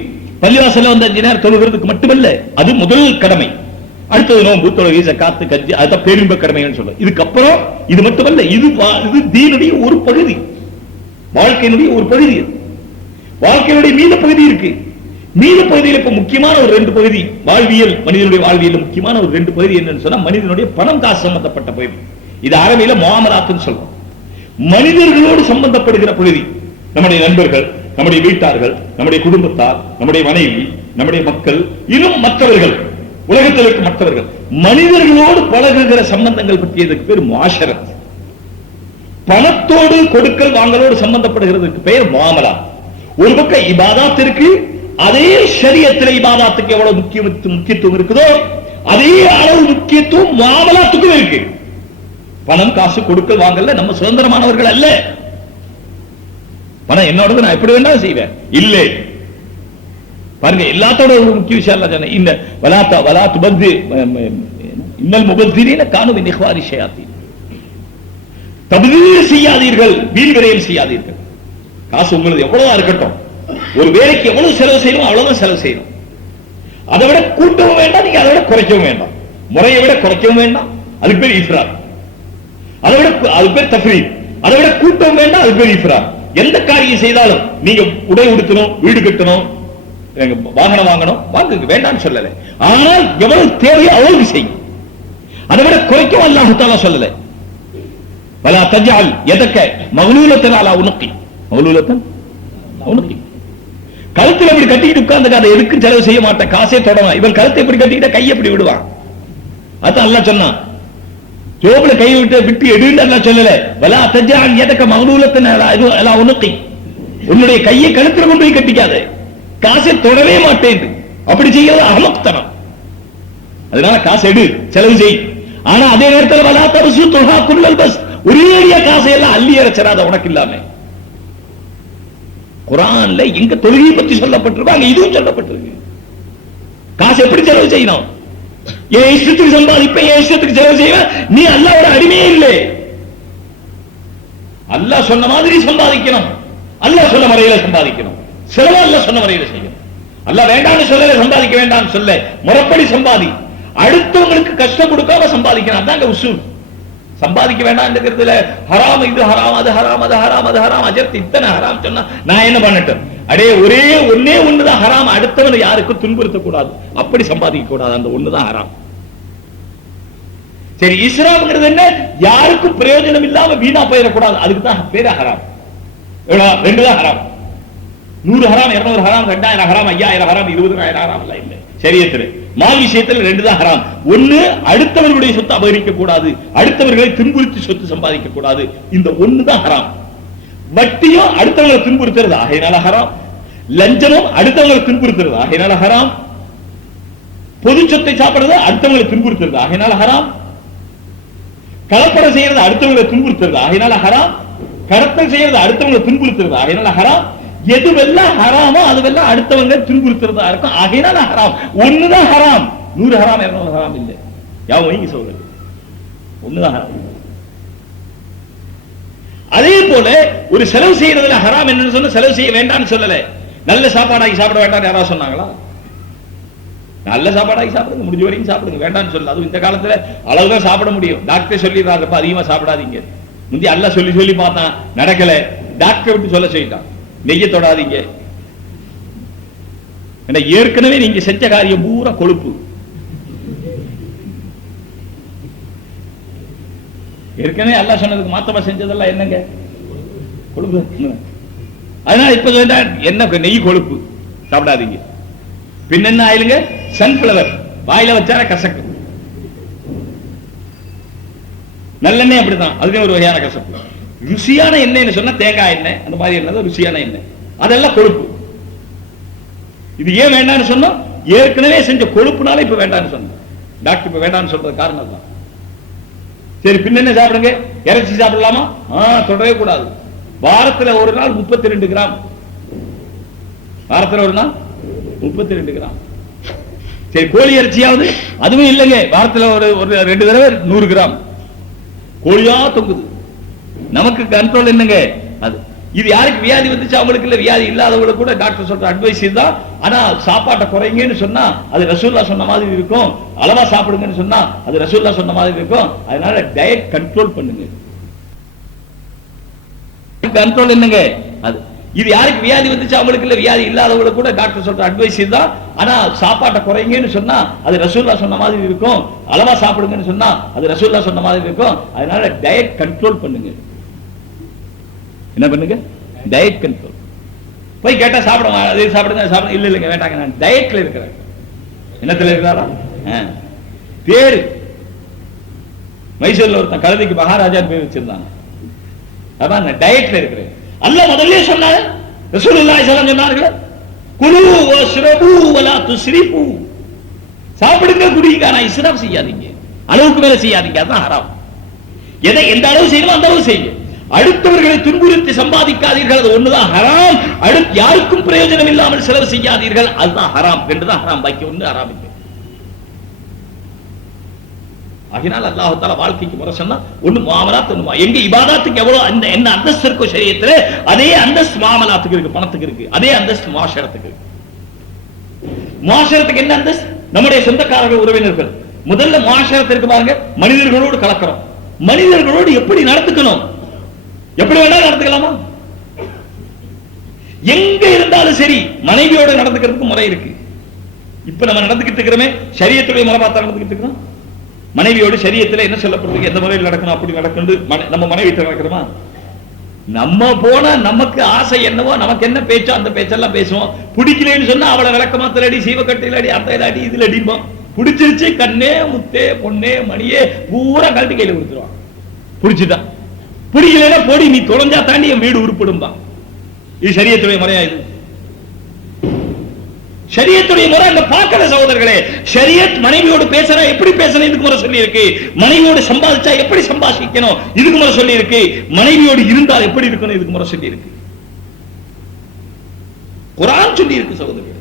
பள்ளிவாசல்ல வந்து 5 நேரம் தொழுகிறதுக்கு மட்டுமல்ல, அது முதல் கடமை. அடுத்தது நோன்பு, தொழுகை, ஜக்காத்து, கஞ்சி, அதான் பேரின்ப கடமைன்னு சொல்ல. இதுக்கப்புறம் இது மட்டுமல்ல, இது தீனுடைய ஒரு பகுதி, வாழ்க்கையினுடைய ஒரு பகுதி. வாழ்க்கையினுடைய மீத பகுதி இருக்கு. மீத பகுதியில் இப்ப முக்கியமான ஒரு 2 பகுதி வாழ்வியல், மனிதனுடைய வாழ்வியல் முக்கியமான ஒரு 2 பகுதி என்னன்னு சொன்னா, மனிதனுடைய பணம் காசு சம்பந்தப்பட்ட பகுதி. இது அரபியில முஆமலாத்துன்னு சொல்றோம். மனிதர்களோடு சம்பந்தப்படுகிற பகுதி. நம்முடைய நண்பர்கள், நம்முடைய வீட்டார்கள், நம்முடைய குடும்பத்தார், நம்முடைய மனைவி, நம்முடைய மக்கள், இன்னும் மற்றவர்கள், உலகத்தில் இருக்க மற்றவர்கள், மனிதர்களோடு பழகுகிற சம்பந்தங்கள் பற்றியதுக்கு பேர் முஆஷரத். பணத்தோடு கொடுக்கல் வாங்கலோடு சம்பந்தப்படுகிறதுக்கு பெயர் முஆமலா. ஒரு பக்கம் இபாதத் இருக்கு, அதே ஷரியத்தில் இபாதத்துக்கு எவ்வளவு முக்கியத்துவம் இருக்குதோ அதே அளவு முக்கியத்துவம் முஆமலாத்துக்கும் இருக்கு. பணம் காசு கொடுக்கல் வாங்கல நம்ம சுதந்திரமானவர்கள் அல்ல. பணம் என்னோடது, நான் எப்படி வேணாலும் செய்வேன் இல்லை. பாருங்க, எல்லாத்தோட ஒரு முக்கிய விஷயம் எல்லாம் சொன்னேன். இந்த வலாத்து பந்து இன்னல் முபத்திரீன கானு மின் இஹ்வானி ஷயாத்தீன். தப்தீர் செய்யாதீர்கள், வீண் விரயம் செய்யாதீர்கள். காசு உங்களுக்கு எவ்வளவா இருக்கட்டும், ஒரு வேலைக்கு எவ்வளவு செலவு செய்யணும் அவ்வளவுதான் செலவு செய்யணும். அதை விட கூட்டவும் வேண்டாம், நீங்க அதை விட குறைக்கவும் வேண்டாம். முறையை விட குறைக்கவும் வேண்டாம், அதுக்கு பேர் இஃப்ராத். அதை விட அது பேர் தஃப்ரீத். அதை விட கூட்டவும் வேண்டாம், அது பேர் இஃப்ராத். எந்த காரியம் செய்தாலும் நீங்க உடை உடுத்தணும், வீடு கட்டணும், வாகனம் வாங்கணும், வாங்க வேண்டாம்னு சொல்லல. ஆனால் எவ்வளவு தேவையோ அவ்வளவு செய்யும். அதை விட குறைக்கவும் அல்லாஹ் தஆலா சொல்லல. வலா தஜ்அல் யதக மக்லூலத்தன் அலா உனுகி. மக்லூலத்தன் உனுகி. கழுத்துல இப்படி கட்டிட்டு உட்கார்ந்து அதை எதுக்கு செலவு செய்ய மாட்டேன், காசே தொடவான். இவன் கழுத்தை இப்படி கட்டிக்கிட்ட கை எப்படி விடுவான்? அதான் அல்லாஹ் சொன்னான், ஜோபுல கை விட்டு எடுன்னு அல்லாஹ் சொல்லல. வலா தஜ்அல் யதக மக்லூலத்தன் அலா உனுகி. உன்னுடைய கையை கழுத்துல கொண்டு போய் கட்டிக்காத, காசை தொடவே மாட்டேன். அப்படி செய்யறது அஹமக்தனம். அதனால காசு எடு, செலவு செய். ஆனா அதே நேரத்தில் வலா தபசு தொஹா குல்லல் பஸ். ஒரேடியா காசை எல்லாம் அள்ளி இறைச்சராத உனக்கு இல்லாம. குர்ஆன்ல எங்க தொழுகை பற்றி சொல்லப்பட்டிருக்கு, அங்க இதுவும் சொல்லப்பட்டிருக்கு. காசு எப்படி செலவு செய்யணும்? என் இஷ்டத்துக்கு சம்பாதிப்பேன், என் இஷ்டத்துக்கு செலவு செய்வேன். நீ அல்லாஹ்வோட அடிமையே இல்லை. அல்லாஹ் சொன்ன மாதிரி சம்பாதிக்கணும், அல்லாஹ் சொன்ன முறையில சம்பாதிக்கணும். செலவு அல்லாஹ் சொன்ன முறையில செய்யணும். அல்லாஹ் வேண்டாம்னு சொல்லல, சம்பாதிக்க வேண்டாம்னு சொல்ல, முறைப்படி சம்பாதி. அடுத்தவங்களுக்கு கஷ்டம் கொடுக்காம சம்பாதிக்கணும். அதாங்க உசூல். சம்பாதிக்க வேண்டாம்ங்கிறதுல ஹராம், இது ஹராம், அது ஹராம், அது ஹராம், அது ஹராம், அஜர்த் இத்தனை ஹராம் சொன்னா நான் என்ன பண்ணட்டும்? அடே ஒன்னே ஒண்ணுதான் ஹராம், அடுத்தவனை யாருக்கும் துன்புறுத்த கூடாது, அப்படி சம்பாதிக்க கூடாது, அந்த ஒண்ணுதான் ஹராம். சரி, இஸ்ராம்ங்கிறது என்ன? யாருக்கும் பிரயோஜனம் இல்லாம வீணா போயிடக்கூடாது, அதுக்கு தான் பேரு ஹராம். 2 தான் ஹராம். 100 ஹராம், 200 ஹராம், 2000 ஹராம், 5000 ஹராம், 20000 ஹராம் எல்லாம் இல்லை ஷரியத்துல. மால் விஷயத்துல 2 தான் ஹராம். ஒண்ணு, அடுத்தவர்களுடைய சொத்து அபகரிக்க கூடாது, அடுத்தவர்களை துன்புறுத்தி சொத்து சம்பாதிக்க கூடாது, இந்த ஒண்ணு தான் ஹராம். வட்டியும் அடுத்தவங்களை துன்புறுத்துறது, ஆகையினால ஹராம். லஞ்சமும் அடுத்தவங்களை துன்புறுத்துறது, ஆகையினால ஹராம். பொது சொத்தை சாப்பிடுறது அடுத்தவங்களை துன்புறுத்துறது, ஆகையினால ஹராம். கலப்படம் செய்யறது அடுத்தவங்களை துன்புறுத்துறது, ஆகையினால ஹராம். கடத்தல் செய்யறது அடுத்தவங்களை துன்புறுத்துறது, ஆகையினால ஹராம். எதுவெல்லாம் ஹராமோ அதுவெல்லாம் அடுத்தவங்க துன்புறுத்துறதா இருக்கும், ஆகையினால ஹராம். ஒண்ணுதான் ஹராம். 100 ஹராம், 200 ஹராம் இல்லை. யாவும் சொல்றது ஒண்ணுதான் ஹராம். அதே போல ஒரு செலவு செய்யறதுல ஹராம் என்னன்னு சொன்ன, செலவு செய்ய வேண்டாம்னு சொல்லல. நல்ல சாப்பாடாக்கி சாப்பிட வேண்டாம் யாராவது சொன்னாங்களா? நல்ல சாப்பாடாக்கி சாப்பிடுங்க, முடிஞ்ச வரைக்கும் சாப்பிடுங்க, வேண்டாம்னு சொல்லல. அதுவும் இந்த காலத்துல அளவுதான் சாப்பிட முடியும். டாக்டர் சொல்லிடுறாங்க, அதிகமா சாப்பிடாதீங்க. முந்தி அல்லாஹ் சொல்லி சொல்லி பார்த்தான், நடக்கல. டாக்டர் விட்டு சொல்ல சொல்லிட்டான், நெய்ய தொடாதீங்க. ஏற்கனவே நீங்க செஞ்ச காரியம் பூரா கொழுப்பு. ஏற்கனவே அல்லாஹ் சொன்னதுக்கு மாத்தமா செஞ்சதெல்லாம் என்னங்க? கொழுப்பு. அதனால இப்ப என்ன, நெய் கொழுப்பு சாப்பிடாதீங்க. பின்ன என்ன ஆயிலுங்க? சன்ஃபிளவர் வாயில வச்சார கசக்கு. நல்லெண்ணெய் அப்படிதான், அதுவே ஒரு வகையான கசப்பு. ருசியான எண்ணெய் சொன்னா தேங்காய் எண்ணெய், அந்த மாதிரி எண்ணெய் ருசியான எண்ணெய், அதெல்லாம் கொழுப்பு. இது ஏன் வேண்டாம்னு சொன்னோம்? ஏற்கனவே செஞ்ச கொழுப்புனால இப்ப வேண்டாம்னு சொன்னோம். டாக்டர் இப்ப வேண்டாம்னு சொல்றது காரணம் தான். சரி, பின்ன என்ன சாப்பிடுங்க? இறைச்சி சாப்பிடலாமா? தொடவே கூடாது. வாரத்துல ஒரு நாள் 32 கிராம். வாரத்துல ஒரு நாள் 32 கிராம். சரி, கோழி இறைச்சியாவது? அதுவும் இல்லைங்க. வாரத்துல ஒரு 2 தடவை 100 கிராம் கோழியா தொங்குது. நமக்கு கண்ட்ரோல் என்னங்க? அது இது யாருக்கு வியாதி வந்துச்சு அவங்களுக்கு இல்ல, வியாதி இல்லாதவங்களுக்கு கூட டாக்டர் சொல்ற அட்வைஸ் இதுதான். ஆனா சாப்பாட்டை குறைங்கன்னு சொன்னா அது ரசூலுல்லாஹ் சொன்ன மாதிரி இருக்கும், அளவா சாப்பிடுங்கன்னு சொன்னா அது ரசூலுல்லாஹ் சொன்ன மாதிரி இருக்கும். அதனால டயட் கண்ட்ரோல் பண்ணுங்க. கண்ட்ரோல் என்னங்க அது? இது யாருக்கு வியாதி வந்துச்சு அவங்களுக்கு இல்ல, வியாதி இல்லாதவங்களுக்கு கூட டாக்டர் சொல்ற அட்வைஸ் இதுதான். ஆனா சாப்பாட்டை குறைங்கன்னு சொன்னா அது ரசூலுல்லாஹ் சொன்ன மாதிரி இருக்கும், அளவா சாப்பிடுங்கன்னு சொன்னா அது ரசூலுல்லாஹ் சொன்ன மாதிரி இருக்கும். அதனால டயட் கண்ட்ரோல் பண்ணுங்க. என்ன பண்ணுங்க? Diet control. போய் கேட்டா சாப்பிடுங்க, அது சாப்பிடுங்க, சாப்பிடுங்க, இல்ல இல்லங்க வேண்டாங்க, நான் டயட்ல இருக்கிறேன். என்னத்துல இருக்கிறாரா? பேரு மைசூர்ல ஒருத்தன் கழுதைக்கு மகாராஜா பேர் வச்சிருந்தாங்க. அதான் நான் டயட்ல இருக்கிறேன். அல்லாஹ் முதல்ல சொன்னாங்க, ரசூலுல்லாஹி ஸல்லல்லாஹு அலைஹி வஸல்லம் சொன்னார்கள், குலு வஷ்ரபு வலா துஸ்ரிஃபு. சாப்பிடுங்க, குடிங்க, ஆனா இஸ்ராஃப் செய்யாதீங்க, அளவுக்கு மேல செய்யாதீங்க, அதான் ஹராம். எதை எந்த அளவு செய்யணுமோ அந்த அளவு செய்யுங்க. அடுத்தவர்களை துன்புறுத்தி சம்பாதிக்காதீர்கள், அது ஒண்ணுதான் ஹராம். அடுத்து யாருக்கும் பிரயோஜனம் இல்லாமல் செலவு செய்யாதீர்கள், அதுதான் ஹராம். ரெண்டுதான் ஹராம், பாக்கி ஒண்ணு ஹராம் இல்லை. ஆகினால் அல்லாஹ் தஆலா வாழ்க்கைக்கு முறை சொன்னா ஒண்ணு முஆமலாத், ஒண்ணு எங்க இபாதத்துக்கு எவ்வளவு அந்த என்ன அந்தஸ்து இருக்கோ ஷரியத்துல, அதே அந்தஸ்து முஆமலாத்துக்கு இருக்கு, பணத்துக்கு இருக்கு, அதே அந்தஸ்து முஆஷரத்துக்கு இருக்கு. முஆஷரத்துக்கு என்ன அந்தஸ்து? நம்முடைய சொந்தக்காரர்கள், உறவினர்கள். முதல்ல முஆஷரத்துக்கு பாருங்க, மனிதர்களோடு கலக்கிறோம். மனிதர்களோடு எப்படி நடந்துக்கணும்? எப்படி வேணாலும் நடந்துக்கலாமா? எங்க இருந்தாலும் சரி மனைவியோட நடந்துக்கிறதுக்கு முறை இருக்கு. இப்ப நம்ம நடந்துகிட்டு இருக்கிறோமே ஷரியத்துடைய முறை பார்த்தா நடந்துகிட்டு இருக்கிறோம். மனைவியோடு ஷரியத்துல என்ன சொல்லப்படுறது, எந்த முறையில் நடக்கணும், அப்படி நடக்கணும். நம்ம மனைவி நடக்கிறோமா? நம்ம போனா நமக்கு ஆசை என்னவோ, நமக்கு என்ன பேச்சோ அந்த பேச்செல்லாம் பேசுவோம். பிடிக்கலன்னு சொன்னா அவளை விளக்கமாத்தல அடி, சீவக்கட்டையில அடி, அந்த அடி, இதுல அடிப்போம். பிடிச்சிருச்சு, கண்ணே முத்தே பொண்ணே மணியே பூரா கழட்டி கையில கொடுத்துருவான். பிடிச்சிட்டான். பிடிக்கலன்னா போடி, நீ தொலைஞ்சா தாண்டி என் வீடு உருப்படும்பா. இது ஷரியத்துடைய முறையா? இது ஷரியத்துடைய முறை அந்த பார்க்கல சகோதரர்களே. ஷரியத் மனைவியோடு பேசுறா எப்படி பேசணும் இதுக்கு முறை சொல்லி இருக்கு. மனைவியோடு சம்பாதிச்சா எப்படி சம்பாதிக்கணும் இதுக்கு முறை சொல்லி இருக்கு. மனைவியோடு இருந்தால் எப்படி இருக்கணும் இதுக்கு முறை சொல்லி இருக்கு. குர்ஆன் சொல்லி இருக்கு சகோதரர்களே.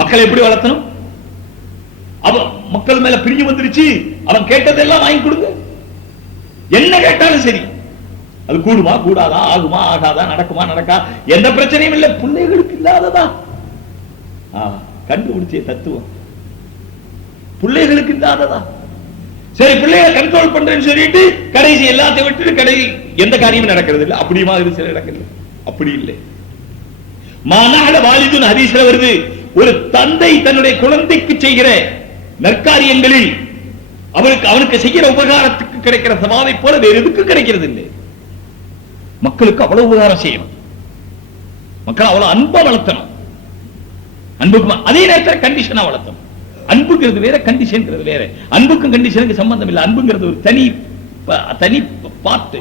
மக்களை எப்படி வளர்த்தணும்? அவன் மக்கள் மேல பிரிஞ்சு வந்துருச்சு, அவன் கேட்டதெல்லாம் வாங்கி கொடுங்க. என்ன கேட்டாலும் சரி, அது கூடுமா கூடாதா, ஆகுமா ஆகாதா, நடக்குமா நடக்கா, எந்த பிரச்சனையும் இல்லை. பிள்ளைகளுக்கு இல்லாததா கண்டுபிடிச்ச தத்துவம், பிள்ளைகளுக்கு இல்லாததா. சரி, பிள்ளைகளை கண்ட்ரோல் பண்றேன்னு சொல்லிட்டு கடைசி எல்லாத்தையும் விட்டு கடைசி எந்த காரியமும் நடக்கிறது இல்லை. அப்படி மாதிரி சில நடக்கிறது. அப்படி இல்லை. மானால வாலிதுன் ஹதீஸ்ல வருது, ஒரு தந்தை தன்னுடைய குழந்தைக்கு செய்கிற நற்காரியங்களில் அவனுக்கு செய்கிற உபகாரத்துக்கு கிடைக்கிற சவாலை போல வேறு எதுக்கு கிடைக்கிறது இல்லை. மக்களுக்கு அவ்வளவு உபகாரம் செய்யணும், மக்கள் அவ்வளவு அன்பா வளர்த்தணும். அன்புக்கு அதே நேரத்தில் கண்டிஷனா வளர்த்தணும். அன்புங்கிறது வேற, கண்டிஷன்ங்கிறது வேற. அன்புக்கும் கண்டிஷனுக்கு சம்பந்தம் இல்லை. அன்புங்கிறது ஒரு தனி பார்ட்.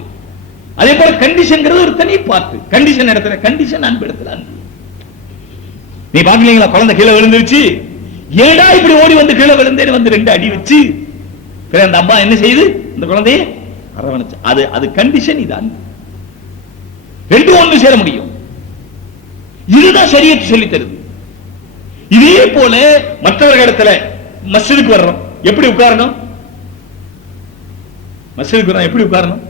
அதே போல கண்டிஷன்ங்கிறது ஒரு தனி பார்ட். கண்டிஷன் இடத்துல கண்டிஷன், அன்பு இடத்துல அன்பு. நீ பாக்கலீங்களா, குழந்தை கீழே விழுந்துருச்சு, ஏடா இப்படி ஓடி வந்து கீழே விழுந்தேன்னு வந்து 2 அடி வச்சு அந்த அம்மா என்ன செய்யுது, இந்த குழந்தைய அரவணைச்சு. அது கண்டிஷன், இது அன்பு. ரெண்டும் ஒன்று சேர முடியும். இதுதான் ஷரியத் சொல்லி தருது. இதே போல மற்றவர்களிடத்துல மஸ்ஜிதுக்கு வர்றோம், எப்படி உட்காரணும்? மஸ்ஜிதுக்கு வர்றோம் எப்படி உட்காரணும்?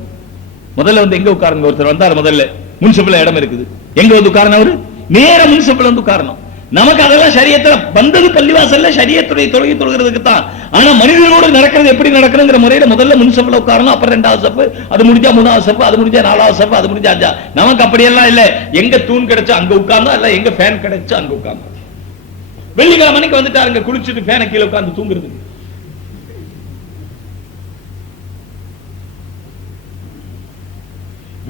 முதல்ல வந்து எங்க உட்காரணும்? ஒருத்தர் வந்தார், முதல்ல முன்சிபல் இடம் இருக்குது, எங்க வந்து உட்காரணும்? அவரு நேர முன்சிபல் வந்து உட்காரணும். நமக்கு அதெல்லாம் ஷரியத்துல வந்தது பள்ளிவாசல்ல ஷரியத்துடைய தொழுகை தொழுகிறதுக்கு தான். ஆனா மனிதர்களோடு நடக்கிறது எப்படி நடக்கணுங்கிற முறையில முதல்ல முன்சப்ல உட்காரணும், அப்புறம் 2வது சப்பு, அது முடிஞ்சா 3வது சப்பு, அது முடிஞ்சா 4வது சப்பு, அது முடிஞ்சா 5. நமக்கு அப்படியெல்லாம் இல்ல. எங்க தூண் கிடைச்சா அங்க உட்கார்ந்தோம், இல்ல எங்க ஃபேன் கிடைச்சா அங்க உட்கார்ந்தோம். வெள்ளிக்கிழமை மணிக்கு வந்துட்டாருங்க, குளிச்சுட்டு ஃபேனை கீழே உட்கார்ந்து தூங்குறது.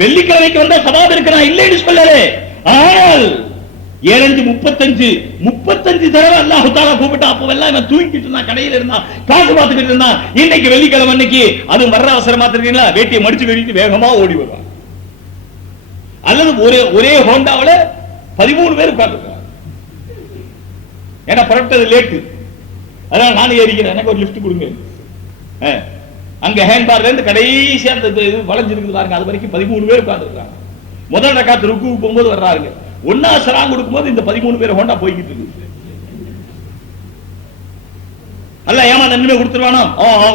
வெள்ளிக்கிழமைக்கு வந்தா சவாப் இருக்கிறான், இல்லைன்னு சொல்லலே. ஆனால் 7:35 தடவை அல்லாஹ் தஆலா கூப்பிட்டா, அப்பவெல்லாம் இவன் தூங்கிட்டு இருந்தான், கடையில் இருந்தான், காசு பார்த்துக்கிட்டு இருந்தான். இன்னைக்கு வெள்ளிக்கிழமை அன்னைக்கு அதுவும் வர்ற அவசரமா தெரியுங்களா, வேட்டியை மடிச்சு வெட்டிட்டு வேகமா ஓடி வருவான். அல்லது ஒரே ஹோண்டாவில 13 பேர் உட்கார்ந்து, ஏன்னா புறப்பட்டது லேட்டு, அதனால நானும் ஏறிக்கிறேன், எனக்கு ஒரு லிஃப்ட் கொடுங்க. அங்க ஹேண்ட்பார்ல இருந்து கடைசி அந்த வளைஞ்சிருக்கு பாருங்க, அது வரைக்கும் 13 பேர் உட்கார்ந்து இருக்காங்க. முதல் ரக்காத் ருக்குவுக்கு போகும்போது வர்றாருங்க, ஒன்னா சலாம் கொடுக்கும்போது இந்த 13 பேர் ஹோண்டா போய்கிட்டு இருக்கு. அல்ல ஏமா நன்மை கொடுத்துருவானோ?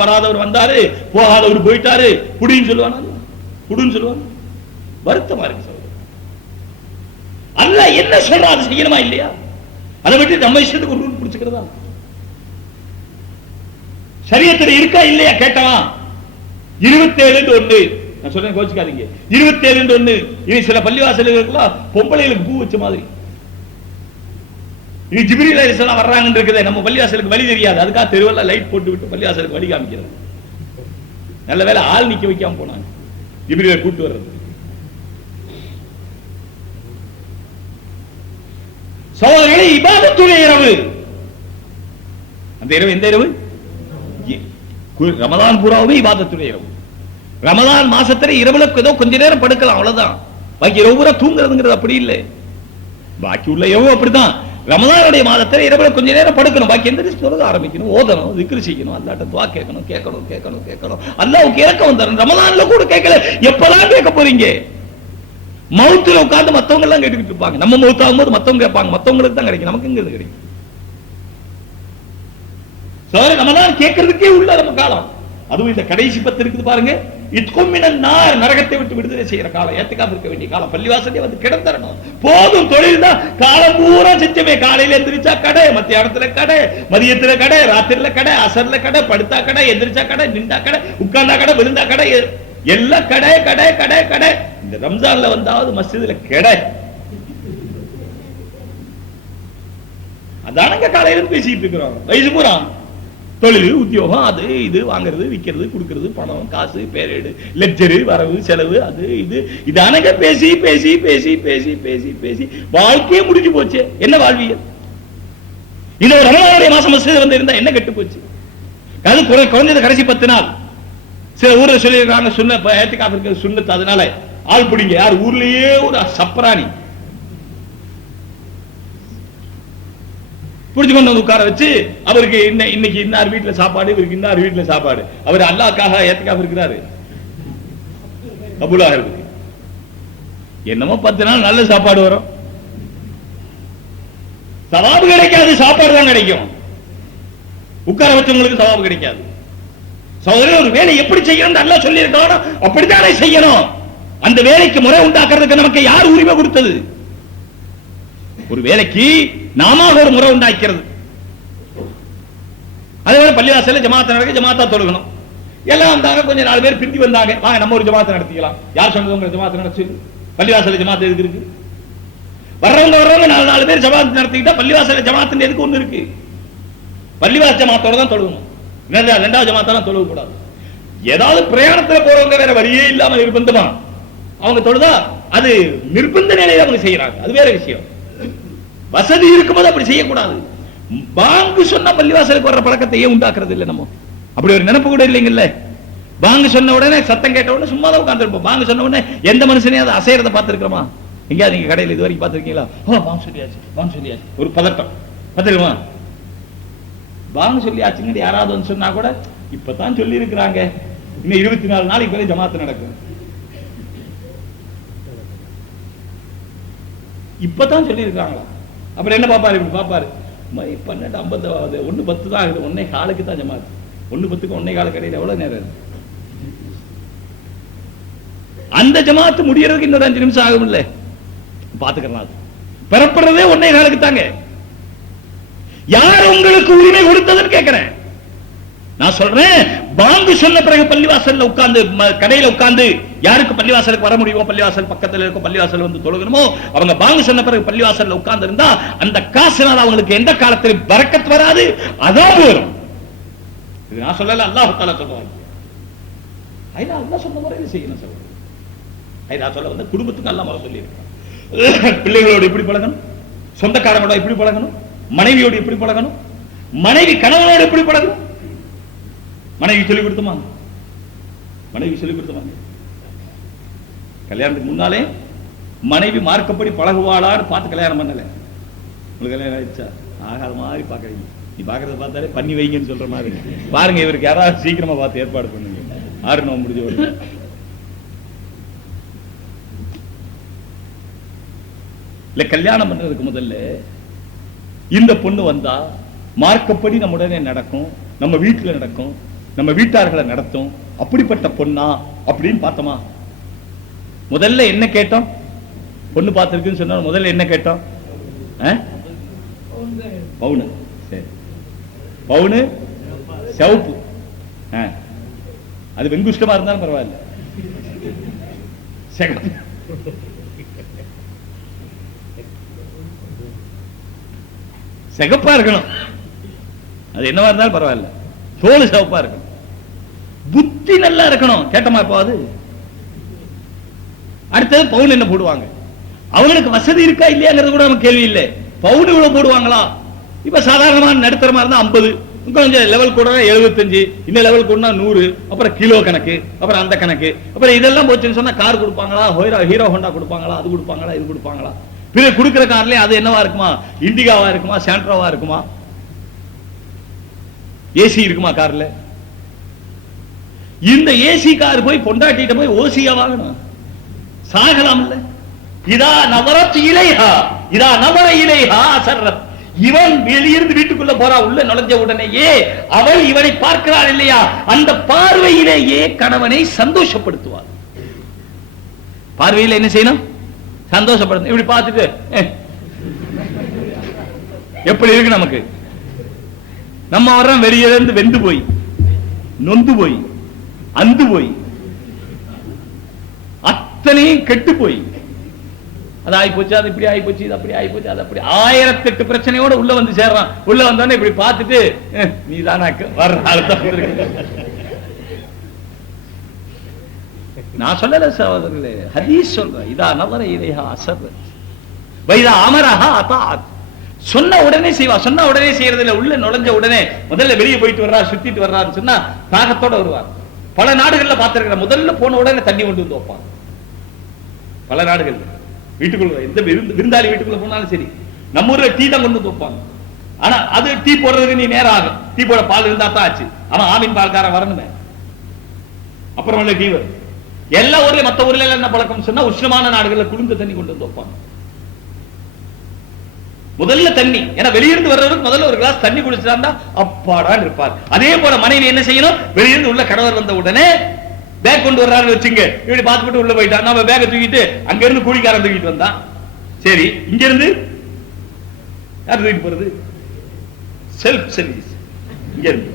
வராதவர் வந்தாரு, போகாதவர் போயிட்டாரு, குடின்னு சொல்லுவானா? குடுன்னு சொல்லுவாங்க. வருத்தமா இருக்கு சார். அல்லாஹ் என்ன சொல்றா அது செய்யணுமா இல்லையா? அதை விட்டு நம்ம இஷ்டத்துக்கு ஒரு ரூல் பிடிச்சுக்கிறதா? சரியத்துல இருக்கா இல்லையா கேட்டவா? 27:1 நான் சொல்றேன், கோச்சுக்காதீங்க. 27:1 இது சில பள்ளிவாசல்களுக்குலாம் பொம்பளைகளுக்கு பூ வச்ச மாதிரி. இது ஜிப்ரீல் அலைஹிஸ்ஸலாம் வர்றாங்கன்னு இருக்குது. நம்ம பள்ளிவாசலுக்கு வழி தெரியாது, அதுக்காக தெருவெல்லாம் லைட் போட்டு விட்டு பள்ளிவாசலுக்கு வழி காமிக்கிறது. நல்ல வேளை ஆள் நிக்க வைக்காம போனாங்க ஜிப்ரீலை கூட்டு வர்றது. சோதனை இபாதத்துடைய இரவு. அந்த இரவு எந்த இரவு? ரமதான் பூராவே இபாதத்துடைய இரவு. ரமதான் மாசத்துல இரவுல ஏதோ கொஞ்ச நேரம் படுக்கலாம், அவ்வளவுதான். பாக்கி இரவு பூரா தூங்குறதுங்கிறது அப்படி இல்லை. பாக்கி உள்ள இரவு அப்படிதான். ரமதானுடைய மாதத்துல இரவுல கொஞ்ச நேரம் படுக்கணும், பாக்கி எந்த சொல்ல ஆரம்பிக்கணும், ஓதணும், திக்ர் செய்யணும், அல்லாஹ்ட்ட துஆ கேட்கணும் கேட்கணும் கேட்கணும் கேட்கணும். அல்லாஹ்வுக்கு இரக்கம் வந்துரும். ரமதான்ல கூட கேட்கல, எப்பதான் கேட்க போறீங்க? மவுத்துல உட்கார்ந்து மத்தவங்க எல்லாம் கேட்டுக்கிட்டு இருப்பாங்க. நம்ம மவுத்தாகும் போது மத்தவங்க கேட்பாங்க, மத்தவங்களுக்கு தான் கிடைக்கும், நமக்கு எங்க கிடைக்கும்? சோர ரமதான் கேட்கறதுக்கே உள்ள நம்ம காலம். அதுவும் இந்த கடைசி 10 இருக்குது பாருங்க, இத்கும் மினன் நார், நரகத்தை விட்டு விடுதலை செய்யற காலம், ஏத்துக்காம இருக்க வேண்டிய காலம். பள்ளிவாசலே வந்து கிடந்தரணும். போதும் தொழில் தான், காலம் பூரா செஞ்சமே. காலையில எந்திரிச்சா கடை, மத்தியானத்துல கடை, மதியத்துல கடை, ராத்திரில கடை, அசர்ல கடை, படுத்தா கடை, எந்திரிச்சா கடை, நின்றா கடை, உட்கார்ந்தா கடை, விழுந்தா கடை, எல்லாம் கடை கடை கடை கடை. இந்த ரம்ஜான்ல வந்தாவது மஸ்ஜிதுல கடை. அதானங்க காலையில பேசிட்டு இருக்கிறோம். வயசு பூரா தொழில், உத்தியோகம், அது இது வாங்குறது, விற்கிறது, கொடுக்கிறது, பணம், காசு, பேரேடு, லெக்சரு, வரவு செலவு, அது இது இதானங்க பேசி பேசி பேசி பேசி பேசி பேசி வாழ்க்கையே முடிஞ்சு போச்சு. என்ன வாழ்வியல்? இந்த ரமலானுடைய மாசம் மஸ்ஜித் வந்து இருந்தா என்ன கெட்டு போச்சு? அது குறைஞ்சது கடைசி 10 நாள். சில ஊர்ல சொல்லியிருக்காங்க சுன்னத், ஏத்திகாஃப் இருக்கிறது சுன்னத், அதனால ஆள் பிடிங்க. யார் ஊர்லயே ஒரு சப்ராணி புடிச்சு கொண்டு வந்து உட்கார வச்சு, அவருக்கு இன்னைக்கு இன்னார் வீட்டுல சாப்பாடு, இவருக்கு இன்னார் வீட்டுல சாப்பாடு. அவர் அல்லாஹ்க்காக ஏத்திகாஃப் இருக்கிறாரு, கபூலாக இருக்கு. என்னமோ 10 நாள் நல்ல சாப்பாடு வரும், சவாபு கிடைக்காது, சாப்பாடு தான் கிடைக்கும். உட்கார வச்சவங்களுக்கு சவாபு கிடைக்காது. சகோதரர், ஒரு வேலை எப்படி செய்யணும் அல்லாஹ் சொல்லி இருக்கானோ அப்படித்தானே செய்யணும். அந்த வேலைக்கு முறை உண்டாக்குறதுக்கு நமக்கு யார் உரிமை கொடுத்தது? ஒரு வேலைக்கு நாம ஒரு முறை உண்டாக்கிறது. அதே மாதிரி பள்ளிவாசல்ல ஜமாத் நடக்க, ஜமாத்தா தொழுகணும். எல்லாம் வந்தாங்க, கொஞ்சம் 4 பேர் பிந்தி வந்தாங்க, வாங்க நம்ம ஒரு ஜமாத்தை நடத்திக்கலாம். யார் சொன்னது உங்க ஜமாத்தை நடத்தி? பள்ளிவாசல்ல ஜமாத் எதுக்கு இருக்கு? வர்றவங்க 4 பேர் ஜமாத் நடத்திக்கிட்டா பள்ளிவாசல்ல ஜமாத் எதுக்கு ஒண்ணு இருக்கு? பள்ளிவாசல் ஜமாத்தோட தான் தொழுகணும், ரெண்டாவது ஜமாத்தெல்லாம் தொழுக கூடாது. ஏதாவது பிரயாணத்துல போறவங்க வேற வழியே இல்லாம நிர்பந்தமா அவங்க தொழுதா அது நிர்பந்த நிலையில அவங்க செய்யறாங்க, அது வேற விஷயம். வசதி இருக்கும்போது அப்படி செய்யக்கூடாது. பாங்கு சொன்ன பள்ளிவாசலுக்கு வர்ற பழக்கத்தை ஏன் உண்டாக்குறது இல்லை? நம்ம அப்படி ஒரு நினைப்பு கூட இல்லைங்கல்ல. பாங்கு சொன்ன உடனே, சத்தம் கேட்ட உடனே சும்மா தான் உட்கார்ந்துருப்போம். பாங்கு சொன்ன உடனே எந்த மனுஷனையும் அதை அசைறதை பார்த்துருக்கிறோமா? எங்கேயாவது நீங்க கடையில் இது வரைக்கும் பார்த்துருக்கீங்களா? பாங்கு சொல்லியாச்சு, பாங்கு சொல்லியாச்சு, ஒரு பதட்டம் பார்த்துருக்குமா? பாங்கு சொல்லியாச்சுங்க யாராவது வந்து சொன்னா கூட இப்பதான் சொல்லி இருக்கிறாங்க, இன்னும் 24 நாளைக்கு வரை ஜமாத்து நடக்கும், இப்பதான் சொல்லி இருக்காங்களா? அப்புறம் என்ன பாப்பாரு? இப்படி பாப்பாரு, 12:50 ஆகுது, 1:10 தான் ஆகுது, 1:15 தான் ஜமாத்து. 1:10க்கு 1:15 கடையில் எவ்வளவு நேரம்? அந்த ஜமாத்து முடியறதுக்கு இன்னொரு 5 நிமிஷம் ஆகும் இல்ல, பாத்துக்கலாம். பெறப்படுறதே 1:15 தாங்க. யார் உங்களுக்கு உரிமை கொடுத்ததுன்னு கேட்கிறேன். நான் சொல்றேன், பாங்கு சொன்ன பிறகு பள்ளிவாசல்ல உட்கார்ந்து, கடையில உட்கார்ந்து யாருக்கு பள்ளிவாசலுக்கு வர முடியுமோ, பள்ளிவாசல் பக்கத்துல இருக்க பள்ளிவாசல் வந்து தொழுகணுமோ, அவங்க பாங்கு சொன்ன பிறகு பள்ளிவாசல்ல உட்கார்ந்து இருந்தா அந்த காசுனால அவங்களுக்கு எந்த காலத்திலும் பரக்கத் வராது, அதான் வரும். இது நான் சொல்லல, அல்லாஹ் தஆலா சொல்றாங்க. ஐயா அல்லாஹ் சொன்ன முறையில் செய்யணும் சார். ஐயா சொல்ல வந்து குடும்பத்துக்கு அல்லாஹ் முறை சொல்லி இருக்கான். பிள்ளைகளோடு எப்படி பழகணும், சொந்தக்காரங்களோட எப்படி பழகணும், மனைவியோடு எப்படி பழகணும், மனைவி கணவனோடு எப்படி பழகணும். மனைவி சொல்லிக் கொடுத்தமா? மனைவி சொல்லிக் கொடுத்தமா? கல்யாணத்துக்கு முன்னாலே மனைவி மார்க்கப்படி பழகுவாளான்னு பார்த்து கல்யாணம் பண்ணல. உங்களுக்கு கல்யாணம் ஆயிடுச்சா? ஆகாத மாதிரி பாக்குறீங்க. நீ பாக்குறத பார்த்தாலே பண்ணி வைங்கன்னு சொல்ற மாதிரி பாருங்க. இவருக்கு யாராவது சீக்கிரமா பார்த்து ஏற்பாடு பண்ணுங்க. 6 நோம்பு முடிஞ்ச உடனே இல்ல, கல்யாணம் பண்றதுக்கு முதல்ல இந்த பொண்ணு வந்தா மார்க்கப்படி நம்ம உடனே நடக்கும், நம்ம வீட்டுல நடக்கும், நம்ம வீட்டார்களை நடத்தும், அப்படிப்பட்ட பொண்ணா அப்படின்னு பார்த்தோமா? முதல்ல என்ன கேட்டோம்? பொண்ணு பார்த்துருக்குன்னு சொன்னா முதல்ல என்ன கேட்டோம்? பவுனு. சரி, பவுனு சிவப்பு. அது வெங்குஷ்டமா இருந்தாலும் பரவாயில்ல, சிகப்பா இருக்கணும். அது என்னவா இருந்தாலும் பரவாயில்ல, தோல் சிவப்பா இருக்கணும். புத்தி நல்லா இருக்கணும். கேட்டமா இப்போ அது அடுத்தது பவுன் என்ன போடுவாங்க? அவங்களுக்கு வசதி இருக்கா இல்லையாங்கிறது கூட நமக்கு கேள்வி இல்லை. பவுன் இவ்வளவு போடுவாங்களா? இப்ப சாதாரணமான நடுத்தரமா இருந்தா 50, கொஞ்சம் லெவல் கூட 75, இன்னும் லெவல் கூட 100, அப்புறம் கிலோ கணக்கு, அப்புறம் அந்த கணக்கு, அப்புறம் இதெல்லாம் போச்சுன்னு சொன்னா கார் கொடுப்பாங்களா, ஹீரோ ஹோண்டா கொடுப்பாங்களா, அது கொடுப்பாங்களா, இது கொடுப்பாங்களா? பிறகு கொடுக்கிற கார்லயே அது என்னவா இருக்குமா? இண்டிகாவா இருக்குமா, சாண்ட்ரோவா இருக்குமா, ஏசி இருக்குமா கார்ல? இந்த ஏசி கார் போய் பொண்டாட்டிட்ட போய் ஓசியா வாங்கணும், சாகலாம் இல்ல? இதா நவரத் இலைஹா, இதா நவர இலைஹா அசர்ரத். இவன் வெளியிருந்து வீட்டுக்குள்ள போறா, உள்ள நுழைஞ்ச உடனேயே அவள் இவனை பார்க்கிறாள் இல்லையா, அந்த பார்வையிலேயே கணவனை சந்தோஷப்படுத்துவார். பார்வையில என்ன செய்யணும்? சந்தோஷப்படுத்த. இப்படி பார்த்துட்டு எப்படி இருக்கு நமக்கு? நம்ம வர்றோம் வெளியில இருந்து வெந்து போய், நொந்து போய், அந்து போய், அத்தனையும் கெட்டு போய், அது ஆகி போச்சு, அது இப்படி ஆகி போச்சு, இது அப்படி ஆகி போச்சு, அது அப்படி 1008 பிரச்சனையோட உள்ள வந்து சேர்றான். உள்ள வந்தோடனே இப்படி பார்த்துட்டு நீ தானா வர்ற நான் சொல்லல சகோதரர்களே, ஹதீஸ் சொல்றேன். இதா நவர இலைஹா அசர் வைதா அமரஹா அதாத். சொன்ன உடனே செய்வா. சொன்ன உடனே செய்யறதுல உள்ள நுழைஞ்ச உடனே முதல்ல வெளியே போயிட்டு வர்றா, சுத்திட்டு வர்றான்னு சொன்னா தாகத்தோட வருவார். பல நாடுகள்ல பார்த்திருக்கிற, முதல்ல போன உடனே தண்ணி கொண்டு வந்து வைப்பாங்க. பல நாடுகள் வீட்டுக்குள்ள எந்த விருந்தாளி வீட்டுக்குள்ள போனாலும் சரி, நம்ம ஊர்ல டீ தான் கொண்டு வந்து வைப்பாங்க. ஆனா அது டீ போடுறதுக்கு நீ நேரம் ஆகும். டீ போட பால் இருந்தா தான் ஆச்சு. அவன் ஆமீன் பால்காரன் வரணுமே, அப்புறம் டீ வரும். எல்லா ஊர்லயும் மத்த ஊர்ல என்ன பழக்கம் சொன்னா, உஷ்ணமான நாடுகள்ல குளிர்ந்த தண்ணி கொண்டு வந்து வைப்பாங்க. முதல்ல தண்ணி, ஏன்னா வெளியிருந்து வர்றவருக்கு முதல்ல ஒரு கிளாஸ் தண்ணி குடிச்சிட்டா அப்பாடான்னு இருப்பார். அதே போல மனைவி என்ன செய்யணும்? வெளியிருந்து உள்ள கணவர் வந்த உடனே பேக் கொண்டு வர்றாருன்னு வச்சுங்க, இப்படி பார்த்துட்டு உள்ள போயிட்டா, நம்ம பேக்கை தூக்கிட்டு அங்க இருந்து கூலிக்காரன் தூக்கிட்டு வந்தான். சரி, இங்க இருந்து யார் தூக்கிட்டு போறது? Self service. இங்க இருந்து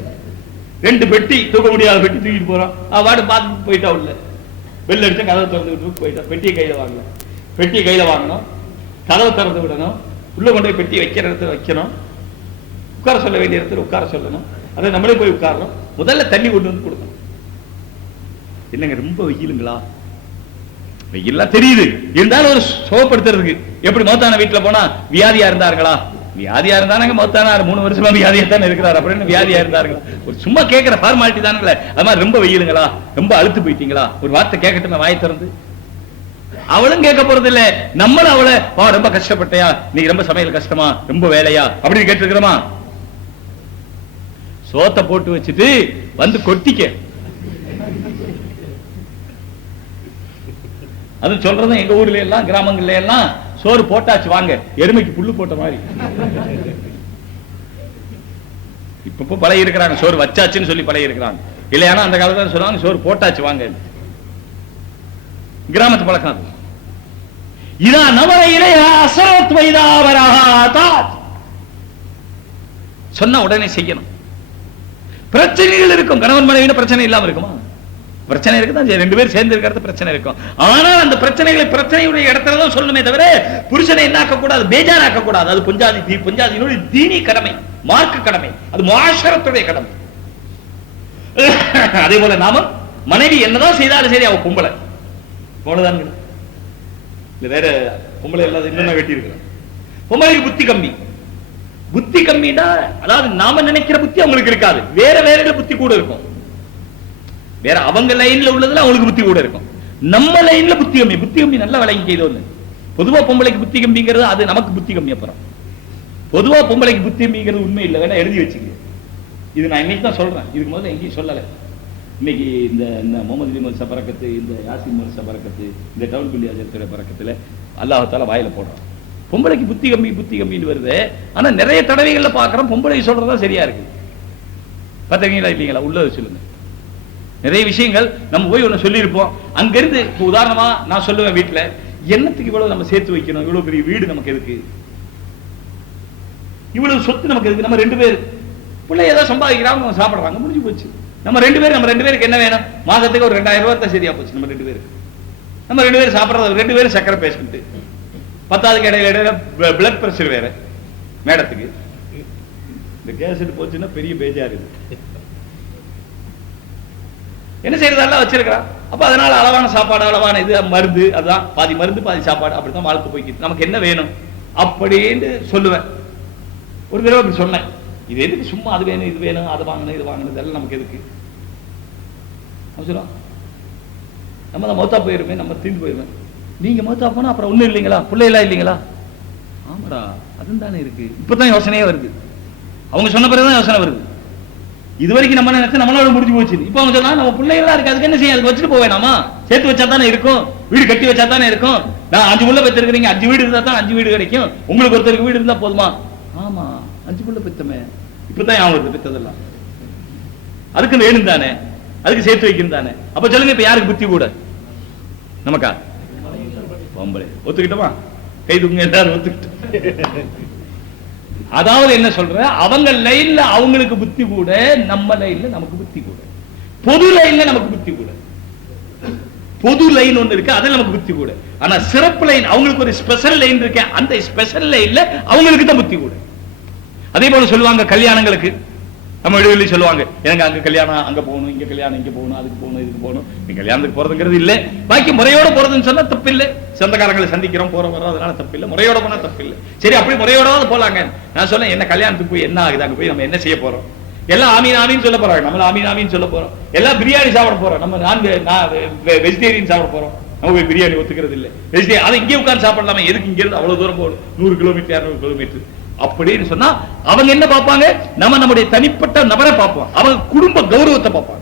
2 பெட்டி, தூக்க முடியாத பெட்டி தூக்கிட்டு போறோம். வாடு பார்த்துட்டு போயிட்டா உள்ள. வெளில அடிச்சா கதவை திறந்து போயிட்டா. பெட்டியை கையில வாங்கணும், பெட்டியை கையில வாங்கணும், கதவை திறந்து விடணும், உள்ள கொண்டு போய் பெட்டி வைக்கிற இடத்துல வைக்கணும், உட்கார சொல்ல வேண்டிய இடத்துல உட்கார சொல்லணும், அதை நம்மளே போய் உட்காரணும். முதல்ல தண்ணி கொண்டு வந்து கொடுக்கணும். என்னங்க ரொம்ப வெயிலுங்களா? வெயிலாம் தெரியுது, இருந்தாலும் ஒரு சோகப்படுத்துறதுக்கு. எப்படி மௌத்தான வீட்டுல போனா வியாதியா இருந்தார்களா? வியாதியா இருந்தாங்க, மௌத்தானார் 3 வருஷமா வியாதியா தானே இருக்கிறார், அப்படின்னு வியாதியா இருந்தார்களா? ஒரு சும்மா கேட்கிற ஃபார்மாலிட்டி தானுங்களே. அது மாதிரி ரொம்ப வெயிலுங்களா, ரொம்ப அழுத்து போயிட்டீங்களா, ஒரு வார்த்தை கேட்கட்டுமே வாயை திறந்து. அவளும் கேட்க போறது இல்ல, நம்மளும் அவளை ரொம்ப கஷ்டப்பட்டையா, நீ ரொம்ப சமையல் கஷ்டமா, ரொம்ப வேலையா அப்படின்னு கேட்டிருக்கிறோமா? சோத்தை போட்டு வச்சுட்டு வந்து கொட்டிக்க. அது சொல்றதும் எங்க ஊர்ல எல்லாம், கிராமங்கள்ல எல்லாம் சோறு போட்டாச்சு வாங்க, எருமைக்கு புல்லு போட்ட மாதிரி. இப்ப பழைய இருக்கிறாங்க, சோறு வச்சாச்சுன்னு சொல்லி பழைய இருக்கிறாங்க. இல்லையானா அந்த காலத்துல சொல்லுவாங்க சோறு போட்டாச்சு வாங்க. கிராமத்து பழக்கம். இதா நவரையிலே அசரத் வைதா வராதாத். சொன்ன உடனே செய்யணும். பிரச்சனைகள் இருக்கும், கணவன் மனைவியில பிரச்சனை இல்லாம இருக்குமா? பிரச்சனை இருக்குதான், 2 பேர் சேர்ந்து இருக்கிறது பிரச்சனை இருக்கும். ஆனால் அந்த பிரச்சனைகளை பிரச்சனையுடைய இடத்துல தான் சொல்லணுமே தவிர புருஷனை என்ன ஆக்க கூடாது, பேஜாராக்க கூடாது. அது பொஞ்சாதியினுடைய தீனி கடமை, மார்க்க கடமை, அது முஆஷரத்துடைய கடமை. அதே போல நாம மனைவி என்னதான் செய்தாலும் சரி, அவ பொம்பளை அவ்வளவுதான். இல்ல வேற பொம்பளை எல்லாம் இன்னும் வெட்டி இருக்கிற பொம்பளைக்கு புத்தி கம்மி. புத்தி கம்மின்னா அதாவது நாம நினைக்கிற புத்தி அவங்களுக்கு இருக்காது, வேற வேற புத்தி கூட இருக்கும். வேற அவங்க லைன்ல உள்ளதுல அவங்களுக்கு புத்தி கூட இருக்கும், நம்ம லைன்ல புத்தி கம்மி. புத்தி கம்மி நல்லா விளங்கிக்கிறது ஒண்ணு. பொதுவா பொம்பளைக்கு புத்தி கம்மிங்கிறது அது நமக்கு புத்தி கம்மி. அப்புறம் பொதுவா பொம்பளைக்கு புத்தி கம்மிங்கிறது உண்மை இல்லை, வேணா எழுதி வச்சுக்க. இது நான் இன்னைக்கு தான் சொல்றேன், இதுக்கு முதல்ல எங்கேயும் சொல்லலை. இன்னைக்கு இந்த முகமது மல்சா பறக்கத்து, இந்த யாசின் மல்சா பறக்கத்து, இந்த டவுன் பிள்ளையாஜத்துடைய பறக்கத்துல அல்லாஹ் வாயில போடுறான். பொம்பளைக்கு புத்தி கம்மி புத்தி கம்மின்னு வருது. ஆனா நிறைய தடவைகள்ல பாக்குறோம் பொம்பளை சொல்றதா சரியா இருக்கு. பாத்தீங்களா இல்லீங்களா? உள்ளது சொல்லுங்க. நிறைய விஷயங்கள் நம்ம போய் ஒண்ணு சொல்லியிருப்போம், அங்கிருந்து உதாரணமா நான் சொல்லுவேன் வீட்டுல என்னத்துக்கு இவ்வளவு நம்ம சேர்த்து வைக்கணும்? இவ்வளவு பெரிய வீடு நமக்கு எதுக்கு? இவ்வளவு சொத்து நமக்கு எதுக்கு? நம்ம 2 பேர் பிள்ளை ஏதோ சம்பாதிக்கிறாங்க, சாப்பிடுறாங்க, முடிஞ்சு போச்சு. நம்ம 2 பேருக்கு என்ன வேணும்? மாசத்துக்கு ஒரு 2000 ரூபாய் தான் சரியா போச்சு. நம்ம 2 பேருக்கு நம்ம 2 பேரும் சாப்பிடுறது, 2 பேரும் சக்கரை பேஷண்ட், 10வது இடையில பிளட் பிரஷர் வேற. மேடத்துக்கு இந்த கேஸ் போச்சுன்னா பெரிய பேஜாரு. என்ன செய்யறதெல்லாம் வச்சிருக்கிறான். அப்ப அதனால அளவான சாப்பாடு, அளவான இது, மருந்து, அதுதான் பாதி மருந்து பாதி சாப்பாடு, அப்படித்தான் வாழ்க்கை போய்க்கிட்டு. நமக்கு என்ன வேணும் அப்படின்னு சொல்லுவேன். ஒரு தடவை அப்படி சொன்னேன், இது எதுக்கு சும்மா அது வேணும் இது வேணும் அது வாங்கணும் இது வாங்கணும் இதெல்லாம் நமக்கு எதுக்கு? சொல்லுவோம் நம்ம தான் மௌத்தா போயிருமே, நம்ம தீர்ந்து போயிருவேன். நீங்க மௌத்தா போனா அப்புறம் ஒண்ணும் இல்லைங்களா? பிள்ளைகளா இல்லைங்களா? ஆமாடா, அதுவும் தானே இருக்கு. இப்பதான் யோசனையே வருது. அவங்க சொன்ன பிறகுதான் யோசனை வருது. இது வரைக்கும் நம்ம நினைச்சா நம்மளோட முடிஞ்சு போச்சு. இப்ப அவங்க சொன்னா நம்ம பிள்ளைகளா இருக்கு, அதுக்கு என்ன செய்ய? அதுக்கு வச்சுட்டு போவேனாமா? சேர்த்து வச்சா தானே இருக்கும், வீடு கட்டி வச்சா தானே இருக்கும். நான் 5 புள்ள பெற்றிருக்கிறீங்க, 5 வீடு இருந்தா தான் 5 வீடு கிடைக்கும். உங்களுக்கு ஒருத்தருக்கு வீடு இருந்தா போதுமா? ஆமா, 5 புள்ள பெத்தமே. இப்பதான் ஞாபகம் வருது பெத்ததெல்லாம். அதுக்கு வேணும் தானே, அதுக்கு சேர்த்து வைக்கணும் தானே. அப்ப சொல்லுங்க, இப்ப யாருக்கு புத்தி கூட? நமக்கா? பொம்பளை ஒத்துக்கிட்டோமா? கை தூங்க எல்லாரும் ஒத்துக்கிட்டோம். அதாவது என்ன சொல்ற, அவங்க லைன்ல அவங்களுக்கு புத்தி கூட, நம்ம லைன்ல நமக்கு புத்தி கூட. பொது லைன்ல நமக்கு புத்தி கூட. பொது லைன் ஒன்று இருக்கு, அதுல நமக்கு புத்தி கூட. ஆனா சிறப்பு லைன், அவங்களுக்கு ஒரு ஸ்பெஷல் லைன் இருக்கு, அந்த ஸ்பெஷல் லைன்ல அவங்களுக்கு தான் புத்தி கூட. அதே போல சொல்லுவாங்க கல்யாணங்களுக்கு, நம்ம வீடுகளில் சொல்லுவாங்க, எனக்கு அங்க கல்யாணம் அங்க போகணும், இங்க கல்யாணம் இங்க போகணும், அதுக்கு போகணும் இதுக்கு போகணும். நீ கல்யாணத்துக்கு போறதுங்கிறது இல்ல, பாக்கி முறையோட போறதுன்னு சொன்னா தப்பு இல்லை. சொந்தக்காரங்களை சந்திக்கிறோம், போறோம் வரோம், அதனால தப்பு இல்லை. முறையோட போனா தப்பு இல்லை. சரி, அப்படி முறையோட போலாங்க. நான் சொல்ல, என்ன கல்யாணத்துக்கு போய் என்ன ஆகுது? அங்க போய் நம்ம என்ன செய்ய போறோம்? எல்லாம் ஆமீன் ஆமீன் சொல்ல போறாங்க, நம்ம ஆமீன் ஆமீன் சொல்ல போறோம். எல்லாம் பிரியாணி சாப்பிட போறோம், நம்ம வெஜிடேரியன் சாப்பிட போறோம். நம்ம போய் பிரியாணி ஒத்துக்கிறது இல்லை. வெஜிடேரியன் அதை இங்கே உட்கார்ந்து சாப்பிடலாமே, எதுக்கு இங்க இருந்து அவ்வளவு தூரம் போகணும்? 100 கிலோமீட்டர் 200 கிலோமீட்டர் அப்படின்னு சொன்னா அவங்க என்ன பார்ப்பாங்க? நம்ம நம்முடைய தனிப்பட்ட நபரை பார்ப்போம், அவங்க குடும்ப கௌரவத்தை பார்ப்பாங்க.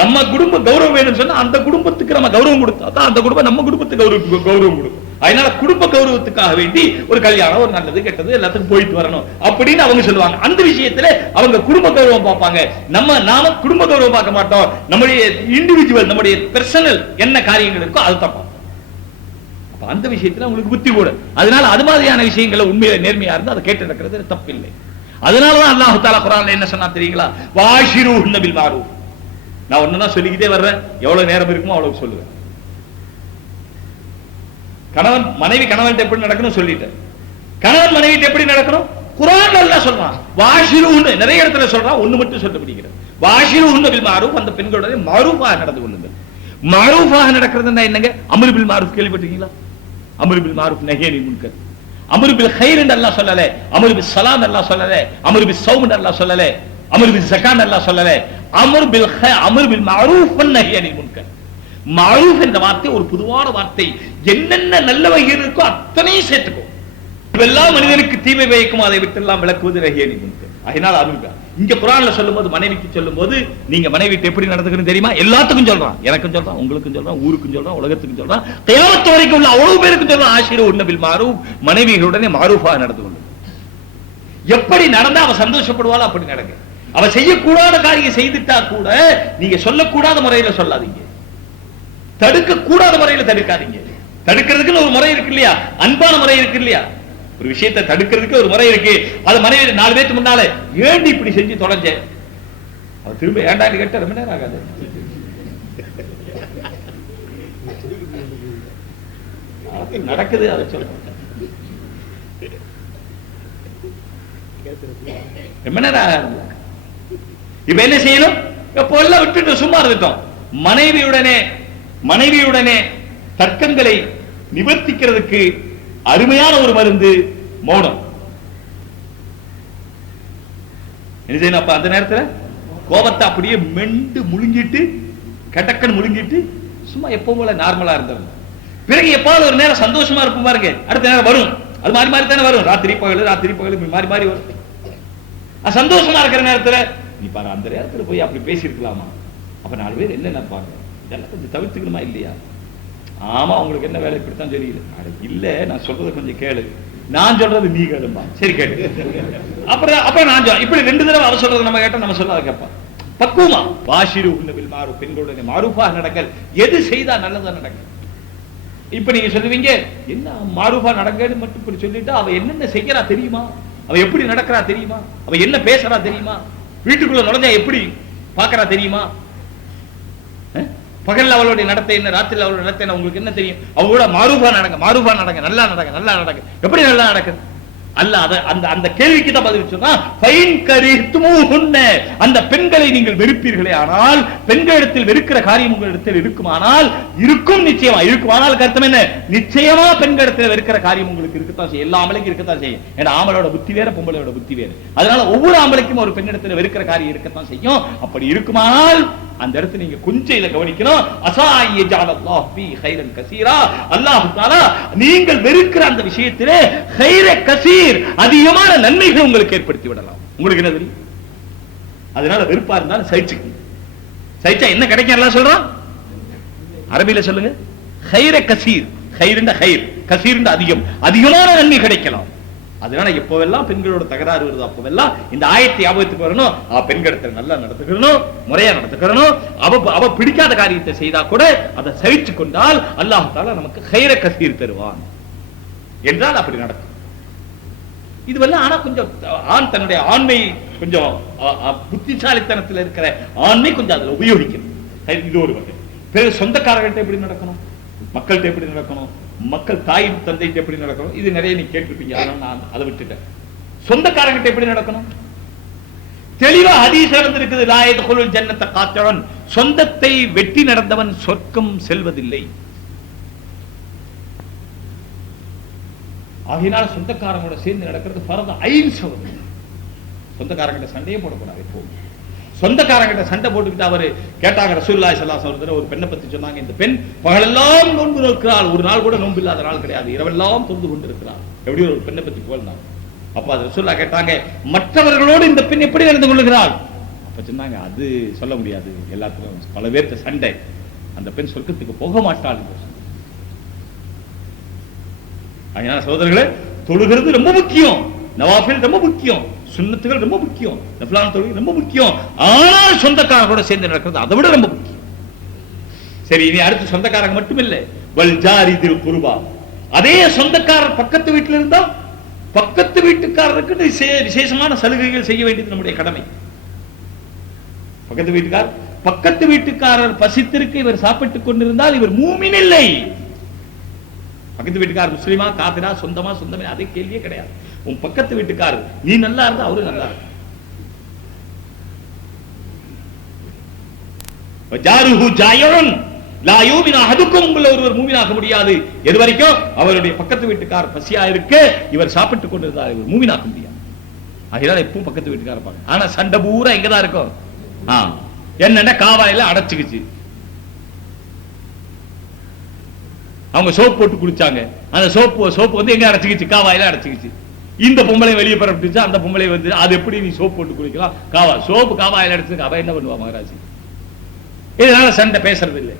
நம்ம குடும்ப கௌரவம் வேணும்னு சொன்னா அந்த குடும்பத்துக்கு நம்ம கௌரவம் கொடுத்தா தான் அந்த குடும்பம் நம்ம குடும்பத்துக்கு கௌரவம் கொடுக்கும். அதனால குடும்ப கௌரவத்துக்காக வேண்டி ஒரு கல்யாணம், ஒரு நல்லது கெட்டது எல்லாத்துக்கும் போயிட்டு வரணும் அப்படின்னு அவங்க சொல்லுவாங்க. அந்த விஷயத்துல அவங்க குடும்ப கௌரவம் பார்ப்பாங்க. நாம குடும்ப கௌரவம் பார்க்க மாட்டோம். நம்முடைய இண்டிவிஜுவல், நம்முடைய பெர்சனல் என்ன காரியங்கள் இருக்கோ அதை தான் பார்ப்போம். அந்த விஷயத்துல உங்களுக்கு புத்தி கூட. அதனால அது மாதிரியான விஷயங்களை உண்மையில நேர்மையா இருந்தா அதை கேட்டு நடக்கிறது தப்பில்லை. அதனாலதான் அல்லாஹ் தஆலா குர்ஆன்ல என்ன சொன்னா தெரியுங்களா? வாஷிருஹுன்ன பில் மாரூஃப். நான் ஒண்ணுனா சொல்லிக்கிட்டே வர்றேன், எவ்வளவு நேரம் இருக்குமோ அவ்வளவு சொல்லுவேன். கணவன் மனைவி கணவன்கிட்ட எப்படி நடக்கணும் சொல்லிட்டேன். கணவன் மனைவிட்ட எப்படி நடக்கணும் குர்ஆன்ல அல்லாஹ் சொல்றான். வாஷிருஹுன்ன நிறைய இடத்துல சொல்றான், ஒண்ணு மட்டும் சொல்ல முடிகிறது. வாஷிருஹுன்ன பில் மாரூஃப், அந்த பெண்களுடைய மாரூஃபாக நடந்து கொள்ளுங்கள். மாரூஃபாக நடக்கிறதுன்னா என்னங்க? அம்ரு பில் மாரூஃப் கேள்விப்பட்டீங்களா? அம்ரு பில் மாரூஃப் நஹி அனில் முன்கர். அம்ரு பில் கைர் என்று அல்லாஹ் சொல்லல, அம்ரு பில் ஸலாம் அல்லாஹ் சொல்லல, அம்ரு பில் ஸௌம் என்று அல்லாஹ் சொல்லல, அம்ரு பில் ஸகாத் அல்லாஹ் சொல்லல. அம்ரு பில் மஅரூஃப் நஹி அனில் முன்கர். மஅரூஃப் என்ற வார்த்தை ஒரு பொதுவான வார்த்தை. என்னென்ன நல்லவைகள் இருக்கோ அத்தனையும் சேர்த்துக்கோ. எல்லா மனிதனுக்கு தீமை வைக்கும், அதை விட்டு எல்லாம் விளக்குவது நஹி அனில் முன்கர். அதனால அருங்க இங்க குர்ஆன்ல சொல்லும்போது, மனைவிக்கு சொல்லும்போது, நீங்க மனைவிட்டு எப்படி நடந்துக்கணும் தெரியுமா? எல்லாத்துக்கும் சொல்றான், எனக்கும் சொல்றான், உங்களுக்கும் சொல்றான், ஊருக்கும் சொல்றான், உலகத்துக்கும் சொல்றான், கியாமத் வரைக்கும் உள்ள அவ்வளவு பேருக்கும் சொல்றான். ஆஷிருஹுன்ன பில் மாரூஃப், மனைவிகளுடனே மாரூஃபாக நடந்து கொள்ளுங்க. எப்படி நடந்தா அவ சந்தோஷப்படுவாளோ அப்படி நடங்க. அவ செய்யக்கூடாத காரியம் செய்துட்டா கூட நீங்க சொல்லக்கூடாத முறையில சொல்லாதீங்க, தடுக்க கூடாத முறையில தடுக்காதீங்க. தடுக்கிறதுக்கு ஒரு முறை இருக்கு இல்லையா? அன்பான முறை இருக்கு இல்லையா? ஒரு விஷயத்தை தடுக்கிறதுக்கு ஒரு முறை இருக்கு. அது மனைவி 4 பேருக்கு முன்னால ஏண்டி இப்படி செஞ்சு தொலைஞ்ச, அது திரும்ப ஏண்டாண்டு கேட்ட ரொம்ப நேரம் ஆகாது. நடக்குது, அதை சொல்றேன். ரொம்ப நேரம் ஆகாது. இப்ப என்ன செய்யணும்? எப்போ எல்லாம் விட்டுட்டு சும்மா இருந்துட்டோம். மனைவியுடனே தர்க்கங்களை நிவர்த்திக்கிறதுக்கு அருமையான ஒரு மருந்து மௌனம். என்ன செய்யணும்? அப்ப அந்த நேரத்தில் கோபத்தை அப்படியே மெண்டு முழுங்கிட்டு, கடக்கன் முழுங்கிட்டு, சும்மா எப்பவும் போல நார்மலா இருந்தவங்க. பிறகு எப்பாவது ஒரு நேரம் சந்தோஷமா இருக்கும் பாருங்க, அடுத்த நேரம் வரும். அது மாறி மாறி தானே வரும். ராத்திரி பகல் மாறி மாறி வரும். சந்தோஷமா இருக்கிற நேரத்துல நீ பாரு, அந்த நேரத்துல போய் அப்படி பேசியிருக்கலாமா? அப்ப 4 பேர் என்ன நினைப்பாங்க? இதெல்லாம் கொஞ்சம் தவிர்த்துக்கணுமா இல்லையா? ஆமா, உங்களுக்கு என்ன வேலை இப்படித்தான் தெரியுது. இல்ல, நான் சொல்றது கொஞ்சம் கேளு, நான் சொல்றது நீ கேளுமா. சரி கேளு. அப்புறம் நான் இப்படி 2 தடவை அவ சொல்றது நம்ம கேட்டா நம்ம சொல்லாத கேட்பான். பக்குவமா வாஷிருஹுன்ன பில் மாரூஃப், பெண்களுடைய மாரூஃபாக நடங்கள். எது செய்தா நல்லதா நடங்கள். இப்ப நீங்க சொல்லுவீங்க, என்ன மாரூஃபா நடங்கன்னு மட்டும் இப்படி சொல்லிட்டு அவ என்னென்ன செய்யறா தெரியுமா, அவ எப்படி நடக்கிறா தெரியுமா, அவ என்ன பேசுறா தெரியுமா, வீட்டுக்குள்ள நுழைஞ்சா எப்படி பாக்குறா தெரியுமா, பகல்ல அவளுடைய நடத்தை என்ன, ராத்திரில அவளுடைய நடத்தை என்ன, உங்களுக்கு என்ன தெரியும்? அவங்க கூட மாரூஃபா நடங்க, மாரூஃபா நடங்க, நல்லா நடங்க, நல்லா நடங்க. எப்படி நல்லா நடக்குது? அல்ல அந்த கேள்விக்கு தான் பதில் சொன்னா, அந்த பெண்களை நீங்கள் வெறுப்பீர்களே ஆனால், பெண்களிடத்தில் வெறுக்கிற காரியம் உங்களிடத்தில் இருக்குமானால், இருக்கும் நிச்சயமா இருக்குமானால் கருத்தம் என்ன? நிச்சயமா பெண்களிடத்தில் வெறுக்கிற காரியம் உங்களுக்கு இருக்கத்தான் செய்யும். எல்லா ஆம்பளைக்கும் இருக்கத்தான் செய்யும். ஏன்னா ஆம்பளோட புத்தி வேற, பொம்பளையோட புத்தி வேறு. அதனால ஒவ்வொரு ஆம்பளைக்கும் ஒரு பெண்ணிடத்தில் வெறுக்கிற காரியம் இருக்கத்தான் செய்யும். அப்படி இருக்குமானால் அந்த இடத்துல நீங்க கொஞ்சம் இதை கவனிக்கணும். அல்லாஹ் தஆலா நீங்கள் வெறுக்கிற அந்த விஷயத்திலே கைர கசீர், அதிகமான நன்மைகள் உங்களுக்கு ஏற்படுத்தி விடலாம். உங்களுக்கு என்ன தெரியும்? அதனால வெறுப்பா இருந்தாலும் சகிச்சுக்கணும். சகிச்சா என்ன கிடைக்கும் எல்லாம் சொல்றான், அரபியில சொல்லுங்க. கைர கசீர், கைருண்ட கைர், கசீருண்ட அதிகம், அதிகமான நன்மை கிடைக்கலாம். அதனால எப்போவெல்லாம் பெண்களோட தகராறு வருது அப்போவெல்லாம் இந்த ஆயத்தை ஞாபகத்துக்கு வரணும். பெண்களிடத்தில் நல்லா நடத்துக்கணும், முறையா நடத்துக்கணும். அவ பிடிக்காத காரியத்தை செய்தா கூட அதை சகிச்சு கொண்டால் அல்லாஹ் தஆலா நமக்கு கைர கசீர் தருவான் என்றால் அப்படி நடக்கும். இதுவெல்லாம் ஆனா கொஞ்சம் ஆண் தன்னுடைய ஆண்மை கொஞ்சம் புத்திசாலித்தனத்தில் இருக்கிற ஆண்மை கொஞ்சம் அதுல உபயோகிக்கணும். இது ஒரு வகை. பிறகு சொந்தக்காரர்கள்ட்ட எப்படி நடக்கணும், மக்கள்கிட்ட எப்படி நடக்கணும், மக்கள் தாய் தந்தைட்டு எப்படி நடக்கணும், இது நிறைய நீ கேட்டிருப்பீங்க. அதனால நான் அதை விட்டுட்டேன். சொந்தக்காரங்கிட்ட எப்படி நடக்கணும் தெளிவா ஹதீஸ் இருக்குது. லா யத்குலுல் ஜன்னத காத்திரன், சொந்தத்தை வெட்டி நடந்தவன் சொர்க்கம் செல்வதில்லை. ஆகினால் சொந்தக்காரங்களோட சேர்ந்து நடக்கிறது பரத ஐன் சகோதரன். சொந்தக்காரங்கிட்ட சண்டையே போடக்கூடாது. எப்போது சொந்தக்காரங்கிட்ட சண்டை போட்டுக்கிட்டு அவரு கேட்டாங்க, ரசூலுல்லாஹி ஸல்லல்லாஹு அலைஹி வஸல்லம் ஒரு பெண்ணை பத்தி சொன்னாங்க, இந்த பெண் பகலெல்லாம் நோன்பு இருக்கிறாள், ஒரு நாள் கூட நோன்பு இல்லாத நாள் கிடையாது, இரவெல்லாம் தொழுது கொண்டிருக்கிறாள். எப்படி ஒரு பெண்ணை பத்தி போனாங்க. அப்ப அது ரசூலுல்லாஹ் கேட்டாங்க, மற்றவர்களோடு இந்த பெண் எப்படி நடந்து கொள்ளுகிறாள்? அப்ப சொன்னாங்க, அது சொல்ல முடியாது, எல்லாத்துக்கும் பல பேர்த்த சண்டை, அந்த பெண் சொர்க்கத்துக்கு போக மாட்டாள். அதனால சகோதரர்களே, தொழுகிறது ரொம்ப முக்கியம், நவாஃபில் ரொம்ப முக்கியம், சுன்னத்துகள் ரொம்ப முக்கியம், நஃபிலான தொழுகை ரொம்ப முக்கியம். ஆனால் சொந்தக்காரங்களோட சேர்ந்து நடக்கிறது அதை விட ரொம்ப முக்கியம். சரி, இனி அடுத்து சொந்தக்காரங்க மட்டும் இல்ல, வல் ஜாரி தில் குர்பா, அதே சொந்தக்காரர் பக்கத்து வீட்டில் இருந்தா பக்கத்து வீட்டுக்காரருக்கு விசேஷமான சலுகைகள் செய்ய வேண்டியது நம்முடைய கடமை. பக்கத்து வீட்டுக்காரர் பசித்திருக்க இவர் சாப்பிட்டுக் கொண்டிருந்தால் இவர் மூமின் இல்லை. பக்கத்து வீட்டுக்காரர் முஸ்லிமா காபிரா, சொந்தமா சொந்தமே, அதே கேள்வியே கிடையாது. உன் பக்கத்து வீட்டுக்காரர் நீ நல்லா இருந்தா அவரு நல்லா இருக்கு. உங்களை ஒருவர் மூமினாக முடியாது எது வரைக்கும் அவருடைய பக்கத்து வீட்டுக்காரர் பசியா இருக்கு, இவர் சாப்பிட்டுக் கொண்டிருந்தார், இவர் மூமினாக முடியாது. அதனால எப்பவும் பக்கத்து வீட்டுக்காரர் இருப்பாங்க. ஆனா சண்டை பூரா எங்கதான் இருக்கும், என்னன்னா காவாயில அடைச்சுக்குச்சு, அவங்க சோப்பு போட்டு குடிச்சாங்க, அந்த சோப்பு வந்து எங்க அடைச்சுக்கிச்சு, காவாயில அடைச்சுக்கிச்சு. இந்த பொம்பளை வெளியே பரப்பிச்சு, அந்த பொம்பளை வந்து அது எப்படி நீ சோப்பு போட்டு குடிக்கலாம், சோப்பு காவாயில அடைச்சு அவ என்ன பண்ணுவா மகராசி. இதனால சண்டை பேசுறது இல்லை.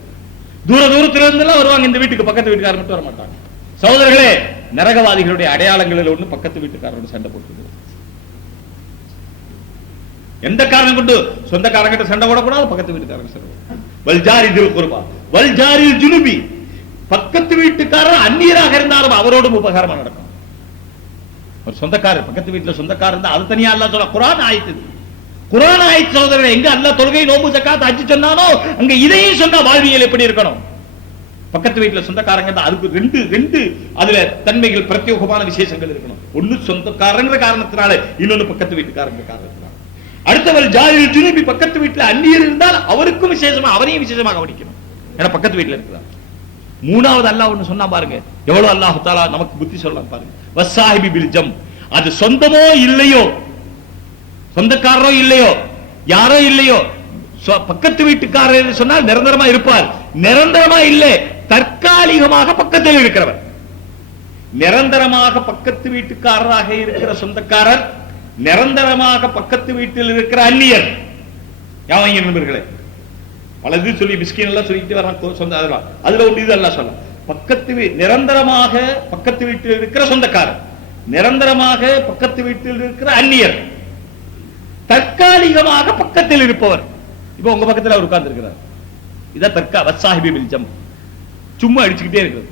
தூரத்துல இருந்தெல்லாம் வருவாங்க, இந்த வீட்டுக்கு பக்கத்து வீட்டுக்காரர் மட்டும் வர மாட்டாங்க. சகோதரர்களே, நரகவாதிகளுடைய அடையாளங்களில் ஒண்ணு பக்கத்து வீட்டுக்காரோட சண்டை போட்டு. எந்த காரணம் கொண்டு சொந்தக்காரங்கிட்ட சண்டை போடக்கூடாது, பக்கத்து வீட்டுக்காரங்க சண்டை. வல்ஜாரி தில் குர்பா வல்ஜாரில் ஜுனுபி, பக்கத்து வீட்டுக்காரர் அந்நியராக இருந்தாலும் அவரோடும் உபகாரமா நடக்கும். ஒரு சொந்தக்காரர் பக்கத்து வீட்டுல சொந்தக்காரர் இருந்தா அது தனியா அல்லாஹ் சொல்ல குர்ஆன் ஆயத்து. குர்ஆன் ஆயத்து சகோதரர்களே, எங்க அல்லாஹ் தொழுகை, நோன்பு, ஜகாத், ஹஜ் சொன்னானோ அங்க இதையும் சொன்னா வாழ்வியல் எப்படி இருக்கணும். பக்கத்து வீட்டுல சொந்தக்காரங்க தான், அதுக்கு ரெண்டு அதுல தன்மைகள், பிரத்யேகமான விசேஷங்கள் இருக்கணும். ஒண்ணு சொந்தக்காரங்கிற காரணத்தினால, இன்னொன்னு பக்கத்து வீட்டுக்காரங்க காரணத்தினால. அடுத்தவர் ஜாரில் ஜுனுபி, பக்கத்து வீட்டுல அந்நியர் இருந்தால் அவருக்கும் விசேஷமா, அவரையும் விசேஷமாக கவனிக்கணும், ஏன்னா பக்கத்து வீட்டுல இருக்கிறார். மூணாவது அல்லாஹ் ஒண்ணு சொன்னா பாருங்க, எவ்வளவு அல்லாஹ் தஆலா நமக்கு புத்தி சொல்லலாம் பாருங்க. வஸ்ஸாஹிபி பில் ஜம், அது சொந்தமோ இல்லையோ, சொந்தக்காரரோ இல்லையோ, யாரோ இல்லையோ, பக்கத்து வீட்டுக்காரர் சொன்னால் நிரந்தரமா இருப்பார், நிரந்தரமா இல்லை, தற்காலிகமாக பக்கத்தில் இருக்கிறவர். நிரந்தரமாக பக்கத்து வீட்டுக்காரராக இருக்கிற சொந்தக்காரர், நிரந்தரமாக பக்கத்து வீட்டில் இருக்கிற அந்நியர். யாவங்க நண்பர்களே, பலது சொல்லி மிஸ்கின் எல்லாம் சொல்லிட்டு வர சொந்த, அதுல ஒன்று இது எல்லாம் சொல்லலாம். நிரந்தரமாக பக்கத்து வீட்டில் இருக்கிற சொந்தக்காரர், நிரந்தரமாக பக்கத்து வீட்டில் இருக்கிற அந்நியர், தற்காலிகமாக பக்கத்தில் இருப்பவர். இப்ப உங்க பக்கத்தில் அவர் உட்கார்ந்து இருக்கிறார், இதான் வஸ்ஸாஹிபி பில் ஜம், சும்மா அடிச்சுக்கிட்டே இருக்கிறது.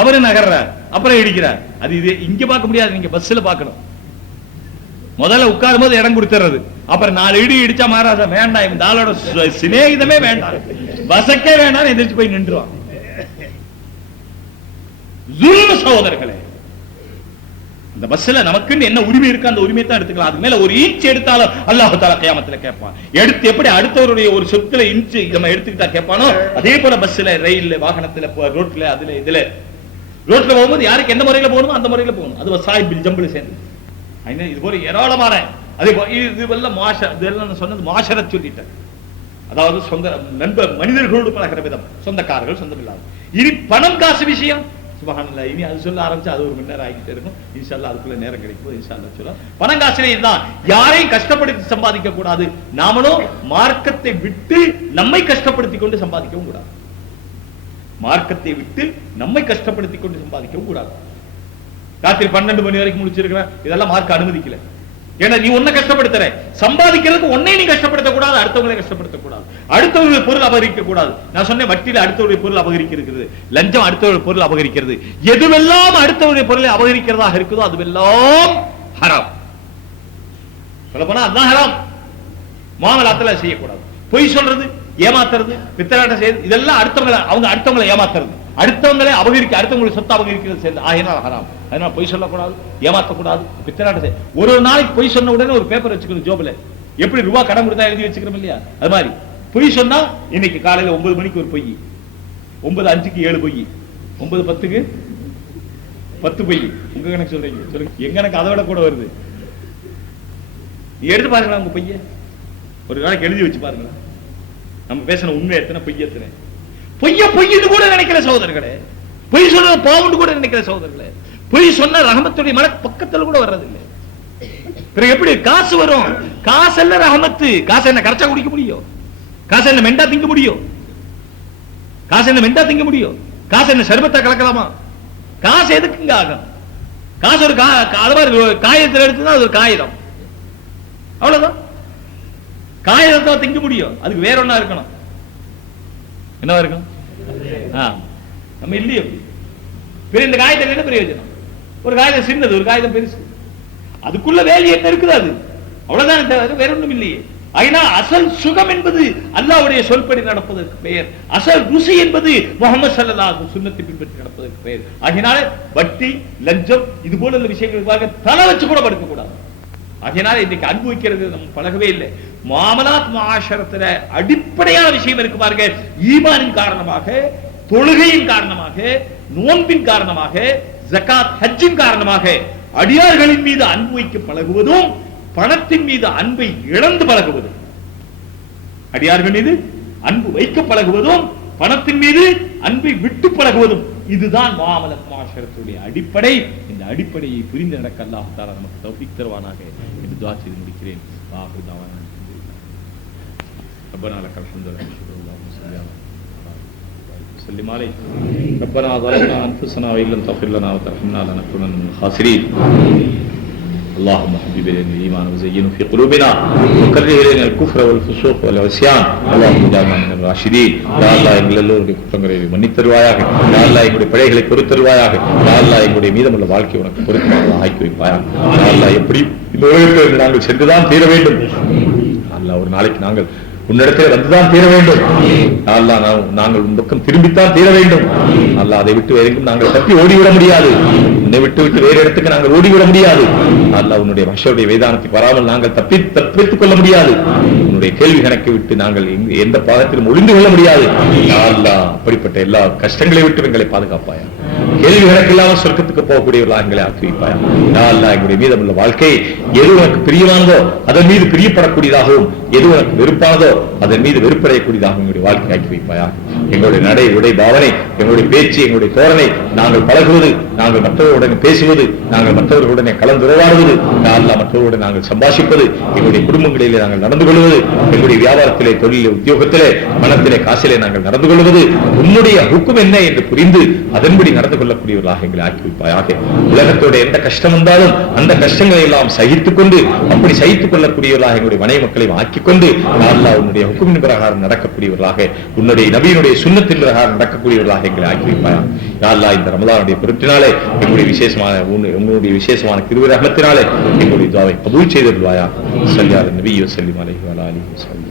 அவரு நகர்றார், அப்புறம் இடிக்கிறார். அது இது இங்க பார்க்க முடியாது, நீங்க பஸ்ல பார்க்கணும். முதல்ல உட்காரும் போது இடம் கொடுத்துறது, அப்புறம் 4 இடி இடிச்சா மாறாத வேண்டாம், இந்த ஆளோட சிநேகிதமே வேண்டாம், பஸ்ஸக்கே வேண்டாம், எந்திரிச்சு போய் நின்றுவான். சகோதரர்களே, அந்த பஸ்ல நமக்குன்னு என்ன உரிமை இருக்கு, அந்த உரிமை தான் எடுத்துக்கலாம். அது மேல ஒரு இன்ச் எடுத்தாலும் அல்லாஹ் தஆலா கியாமத்துல கேட்பான். எடுத்து எப்படி அடுத்தவருடைய ஒரு சொத்துல இன்ச் நம்ம எடுத்துக்கிட்டா கேட்பானோ, அதே போல பஸ்ல, ரயில்ல, வாகனத்துல, ரோட்ல, அதுல இதுல ரோட்ல போகும்போது யாருக்கு எந்த முறையில போகணுமோ அந்த முறையில போகணும். அது சாஹிப் ஜம்பிள் சேர்ந்து இது போல ஏராளமான அதே இதெல்லாம் சொன்னது மாஷர சொல்லிட்டேன். அதாவது சொந்த நண்பர் மனிதர்களோடு பழகிற விதம், சொந்தக்காரர்கள், சொந்தம் இல்லாத. இனி பணம் காசு விஷயம் சுபஹானல்லாஹ், இனி அது சொல்ல ஆரம்பிச்சா அது ஒரு மணி நேரம் ஆகிட்டே இருக்கும். இன்ஷா அல்லாஹ் அதுக்குள்ள நேரம் கிடைக்கும். இன்ஷா அல்லாஹ் சொல்ல பணம் காசுல இதுதான், யாரையும் கஷ்டப்படுத்தி சம்பாதிக்க கூடாது. நாமளும் மார்க்கத்தை விட்டு நம்மை கஷ்டப்படுத்திக் கொண்டு சம்பாதிக்கவும் கூடாது. மார்க்கத்தை விட்டு நம்மை கஷ்டப்படுத்திக் கொண்டு சம்பாதிக்கவும் கூடாது. ராத்திரி 12 மணி வரைக்கும் முடிச்சிருக்கிறேன், இதெல்லாம் மார்க் அனுமதிக்கல. ஏன்னா நீ உன்னை கஷ்டப்படுத்துற, சம்பாதிக்கிறதுக்கு உன்னை நீ கஷ்டப்படுத்த கூடாது, அடுத்தவங்களை கஷ்டப்படுத்த கூடாது, அடுத்தவருடைய பொருள் அபகரிக்க கூடாது. நான் சொன்னேன், வட்டியில அடுத்தவருடைய பொருள் அபகரிக்கிறது, லஞ்சம் அடுத்தவருடைய பொருள் அபகரிக்கிறது, எதுவெல்லாம் அடுத்தவருடைய பொருளை அபகரிக்கிறதாக இருக்குதோ அதுவெல்லாம் ஹராம். சொல்ல போனா அதுதான் ஹராம். மாமலாத்துல செய்யக்கூடாது. பொய் சொல்றது, ஏமாத்துறது, பித்தலாட்டம் செய்யறது, இதெல்லாம் அடுத்தவங்களை ஏமாத்துறது, அடுத்தவங்களை அபகரிக்க, அடுத்தவங்களை சொத்து அபகரிக்கிறது சேர்ந்து ஆகினால் ஹராம். அதனால பொய் சொல்லக்கூடாது, ஏமாற்றக்கூடாது, பித்தலாட்டம் செய்ய. ஒரு நாளைக்கு பொய் சொன்ன உடனே ஒரு பேப்பர் வச்சுக்கணும் ஜோபில். எப்படி ரூபா கடன் கொடுத்தா எழுதி வச்சுக்கிறோம் இல்லையா, அது மாதிரி பொய் சொன்னா இன்னைக்கு காலையில 9 மணிக்கு ஒரு பொய், 9:05க்கு 7 பொய், 9:10க்கு 10 பொய். உங்க கணக்கு சொல்றீங்க, சொல்லுங்க. எங்க கணக்கு அதை விட கூட வருது. எடுத்து பாருங்களா உங்க பொய்ய, ஒரு நாளைக்கு எழுதி வச்சு பாருங்களா. நம்ம பேசின உண்மை எத்தனை, பொய் எத்தனை. பொய்ன்னு கூட நினைக்கிற சகோதரர்களே, பொய் சொல்ற பாவம்னு கூட நினைக்கிற சகோதரர்களே. பொய் சொன்ன ரஹமத்துடைய மலை பக்கத்துல கூட வர்றதில்லை. பிறகு எப்படி காசு வரும்? காசு அல்ல ரஹமத்து. காசு என்ன கரைச்சா குடிக்க முடியும்? காசு என்ன மெண்டா திங்க முடியும்? காசு என்ன மெண்டா திங்க முடியும்? காசு என்ன சர்பத்தா கலக்கலாமா? காசு எதுக்குங்க ஆகும்? காசு ஒரு காகிதத்தில் எடுத்துதான் அது ஒரு காகிதம், அவ்வளவுதான். காகிதத்தை திங்க முடியும், அதுக்கு வேற ஒண்ணா இருக்கணும். என்னவா இருக்கும்? நம்ம இல்லையே. இந்த காகிதம் என்ன பிரயோஜனம்? ஒரு காகிதம் சின்னது, ஒரு காகிதம் பெருசு, அதுக்குள்ள வேலி என்ன இருக்குது, அது அவ்வளவுதான், வேற ஒண்ணும் இல்லையே. அதனால் அசல் சுகம் என்பது அல்லாஹ்வுடைய சொல்படி நடப்பதற்கு பெயர். அசல் ருசி என்பது முஹம்மது ஸல்லல்லாஹு அலைஹி வஸல்லம் சுன்னத்தை பின்பற்றி நடப்பதற்கு பெயர். அதனால வட்டி, லஞ்சம், இது போல விஷயங்களுக்காக தலை வச்சு கூட படுக்க கூடாது. அதனால இன்னைக்கு அனுபவிக்கிறது நம்ம பழகவே இல்லை. முஆமலாத் முஆஷரத்துல அடிப்படையான விஷயம் இருக்கு பாருங்க. ஈமானின் காரணமாக, தொழுகையின் காரணமாக, நோன்பின் காரணமாக, ஜகாத் ஹஜ்ஜின் காரணமாக அடியார்களின் மீது அன்பு வைக்க பழகுவதும், பணத்தின் மீது அன்பை இழந்து பழகுவதும், அடியார்கள் மீது அன்பு வைக்க பழகுவதும், பணத்தின் மீது அன்பை விட்டு பழகுவதும், இதுதான் முஆமலாத் முஆஷரத்துடைய அடிப்படை. இந்த அடிப்படையை புரிந்து நடக்க அல்லாஹ் தஆலா நமக்கு தௌஃபீக் தருவானாக என்று துஆ செய்து முடிக்கிறேன். ஆகிரு தஅவானா ரப்பனா லக்கல் ஹம்து வ وسلم عليه ربنا ظلمنا انفسنا وان لم تغفر لنا وترحمنا لنكونن من الخاسرين اللهم حبب الينا الايمان وزينه في قلوبنا وكره الينا الكفر والفسوق والعصيان اللهم اجعلنا من الراشدين يا الله எங்கள் எல்லோருடைய குற்றங்களை மன்னித்தருவாயாக. யா அல்லாஹ் எங்களுடைய பிழைகளை பொறுத்தருவாயாக. யா அல்லாஹ் எங்களுடைய மீதமுள்ள வாழ்க்கை உனக்கு பொருத்தமாக ஆக்கி வைப்பாயாக. யா அல்லாஹ் எப்படி இந்த உலகத்தில் நாங்கள் சென்றுதான் தீர வேண்டும். அல்லாஹ் ஒரு நாளைக்கு நாங்கள் உன்னிடத்தில் வந்துதான் தீர வேண்டும். அல்லாஹ் நாங்கள் உன் பக்கம் திரும்பித்தான் தீர வேண்டும். அல்லாஹ் அதை விட்டு வேறு நாங்கள் தப்பி ஓடிவிட முடியாது. உன்னை விட்டு வேறு இடத்துக்கு நாங்கள் ஓடிவிட முடியாது. அல்லாஹ் உன்னுடைய மஹ்ஷருடைய வேதானத்துக்கு வராமல் நாங்கள் தப்பித்துக் கொள்ள முடியாது. உன்னுடைய கேள்வி கணக்கை விட்டு நாங்கள் எந்த பாகத்திலும் ஒளிந்து கொள்ள முடியாது. அல்லாஹ் அப்படிப்பட்ட எல்லா கஷ்டங்களை விட்டு எங்களை பாதுகாப்பாயா. கேள்வி கணக்கு இல்லாமல் சொர்க்கத்துக்கு போகக்கூடியவர்களாக எங்களை ஆக்கி வைப்பாயா. அல்லாஹ் எங்களுடைய மீதமுள்ள வாழ்க்கை எது உனக்கு பிரியமானதோ அதன் மீது பிரியப்படக்கூடியதாகவும், எது உனக்கு வெறுப்பானதோ அதன் மீது வெறுப்படையக்கூடியதாக எங்களுடைய வாழ்க்கை ஆக்கி வைப்பாயா. எங்களுடைய நடை, உடை, பாவனை, எங்களுடைய பேச்சு, எங்களுடைய தோரணை, நாங்கள் பழகுவது, நாங்கள் மற்றவர்களுடன் பேசுவது, நாங்கள் மற்றவர்களுடனே கலந்துரையாடுவது, மற்றவர்களுடன் நாங்கள் சம்பாஷிப்பது, எங்களுடைய குடும்பங்களிலே நாங்கள் நடந்து கொள்வது, எங்களுடைய வியாபாரத்திலே, தொழிலே, உத்தியோகத்திலே, மனத்திலே, காசிலே நாங்கள் நடந்து கொள்வது, உன்னுடைய ஹுக்கும் என்ன என்று புரிந்து அதன்படி நடந்து கொள்ள கொள்ளக்கூடியவர்களாக எங்களை ஆக்கி வைப்பாயாக. உலகத்தோட எந்த கஷ்டம் வந்தாலும் அந்த கஷ்டங்களை எல்லாம் சகித்துக் கொண்டு அப்படி சகித்துக் கொள்ளக்கூடியவர்களாக எங்களுடைய மனைவி மக்களையும் ஆக்கிக் கொண்டு அல்லாஹ் உன்னுடைய ஹுக்குமின் பிரகாரம் நடக்கக்கூடியவர்களாக, உன்னுடைய நபியினுடைய சுன்னத்தின் பிரகாரம் நடக்கக்கூடியவர்களாக எங்களை ஆக்கி வைப்பாயா. யா அல்லாஹ் இந்த ரமலானுடைய பொருட்டினாலே எங்களுடைய விசேஷமான கிருபை ரஹ்மத்தினாலே எங்களுடைய துஆவை கபூல் செய்திருவாயா. ஸல்லல்லாஹு அலைஹி வஸல்லம்.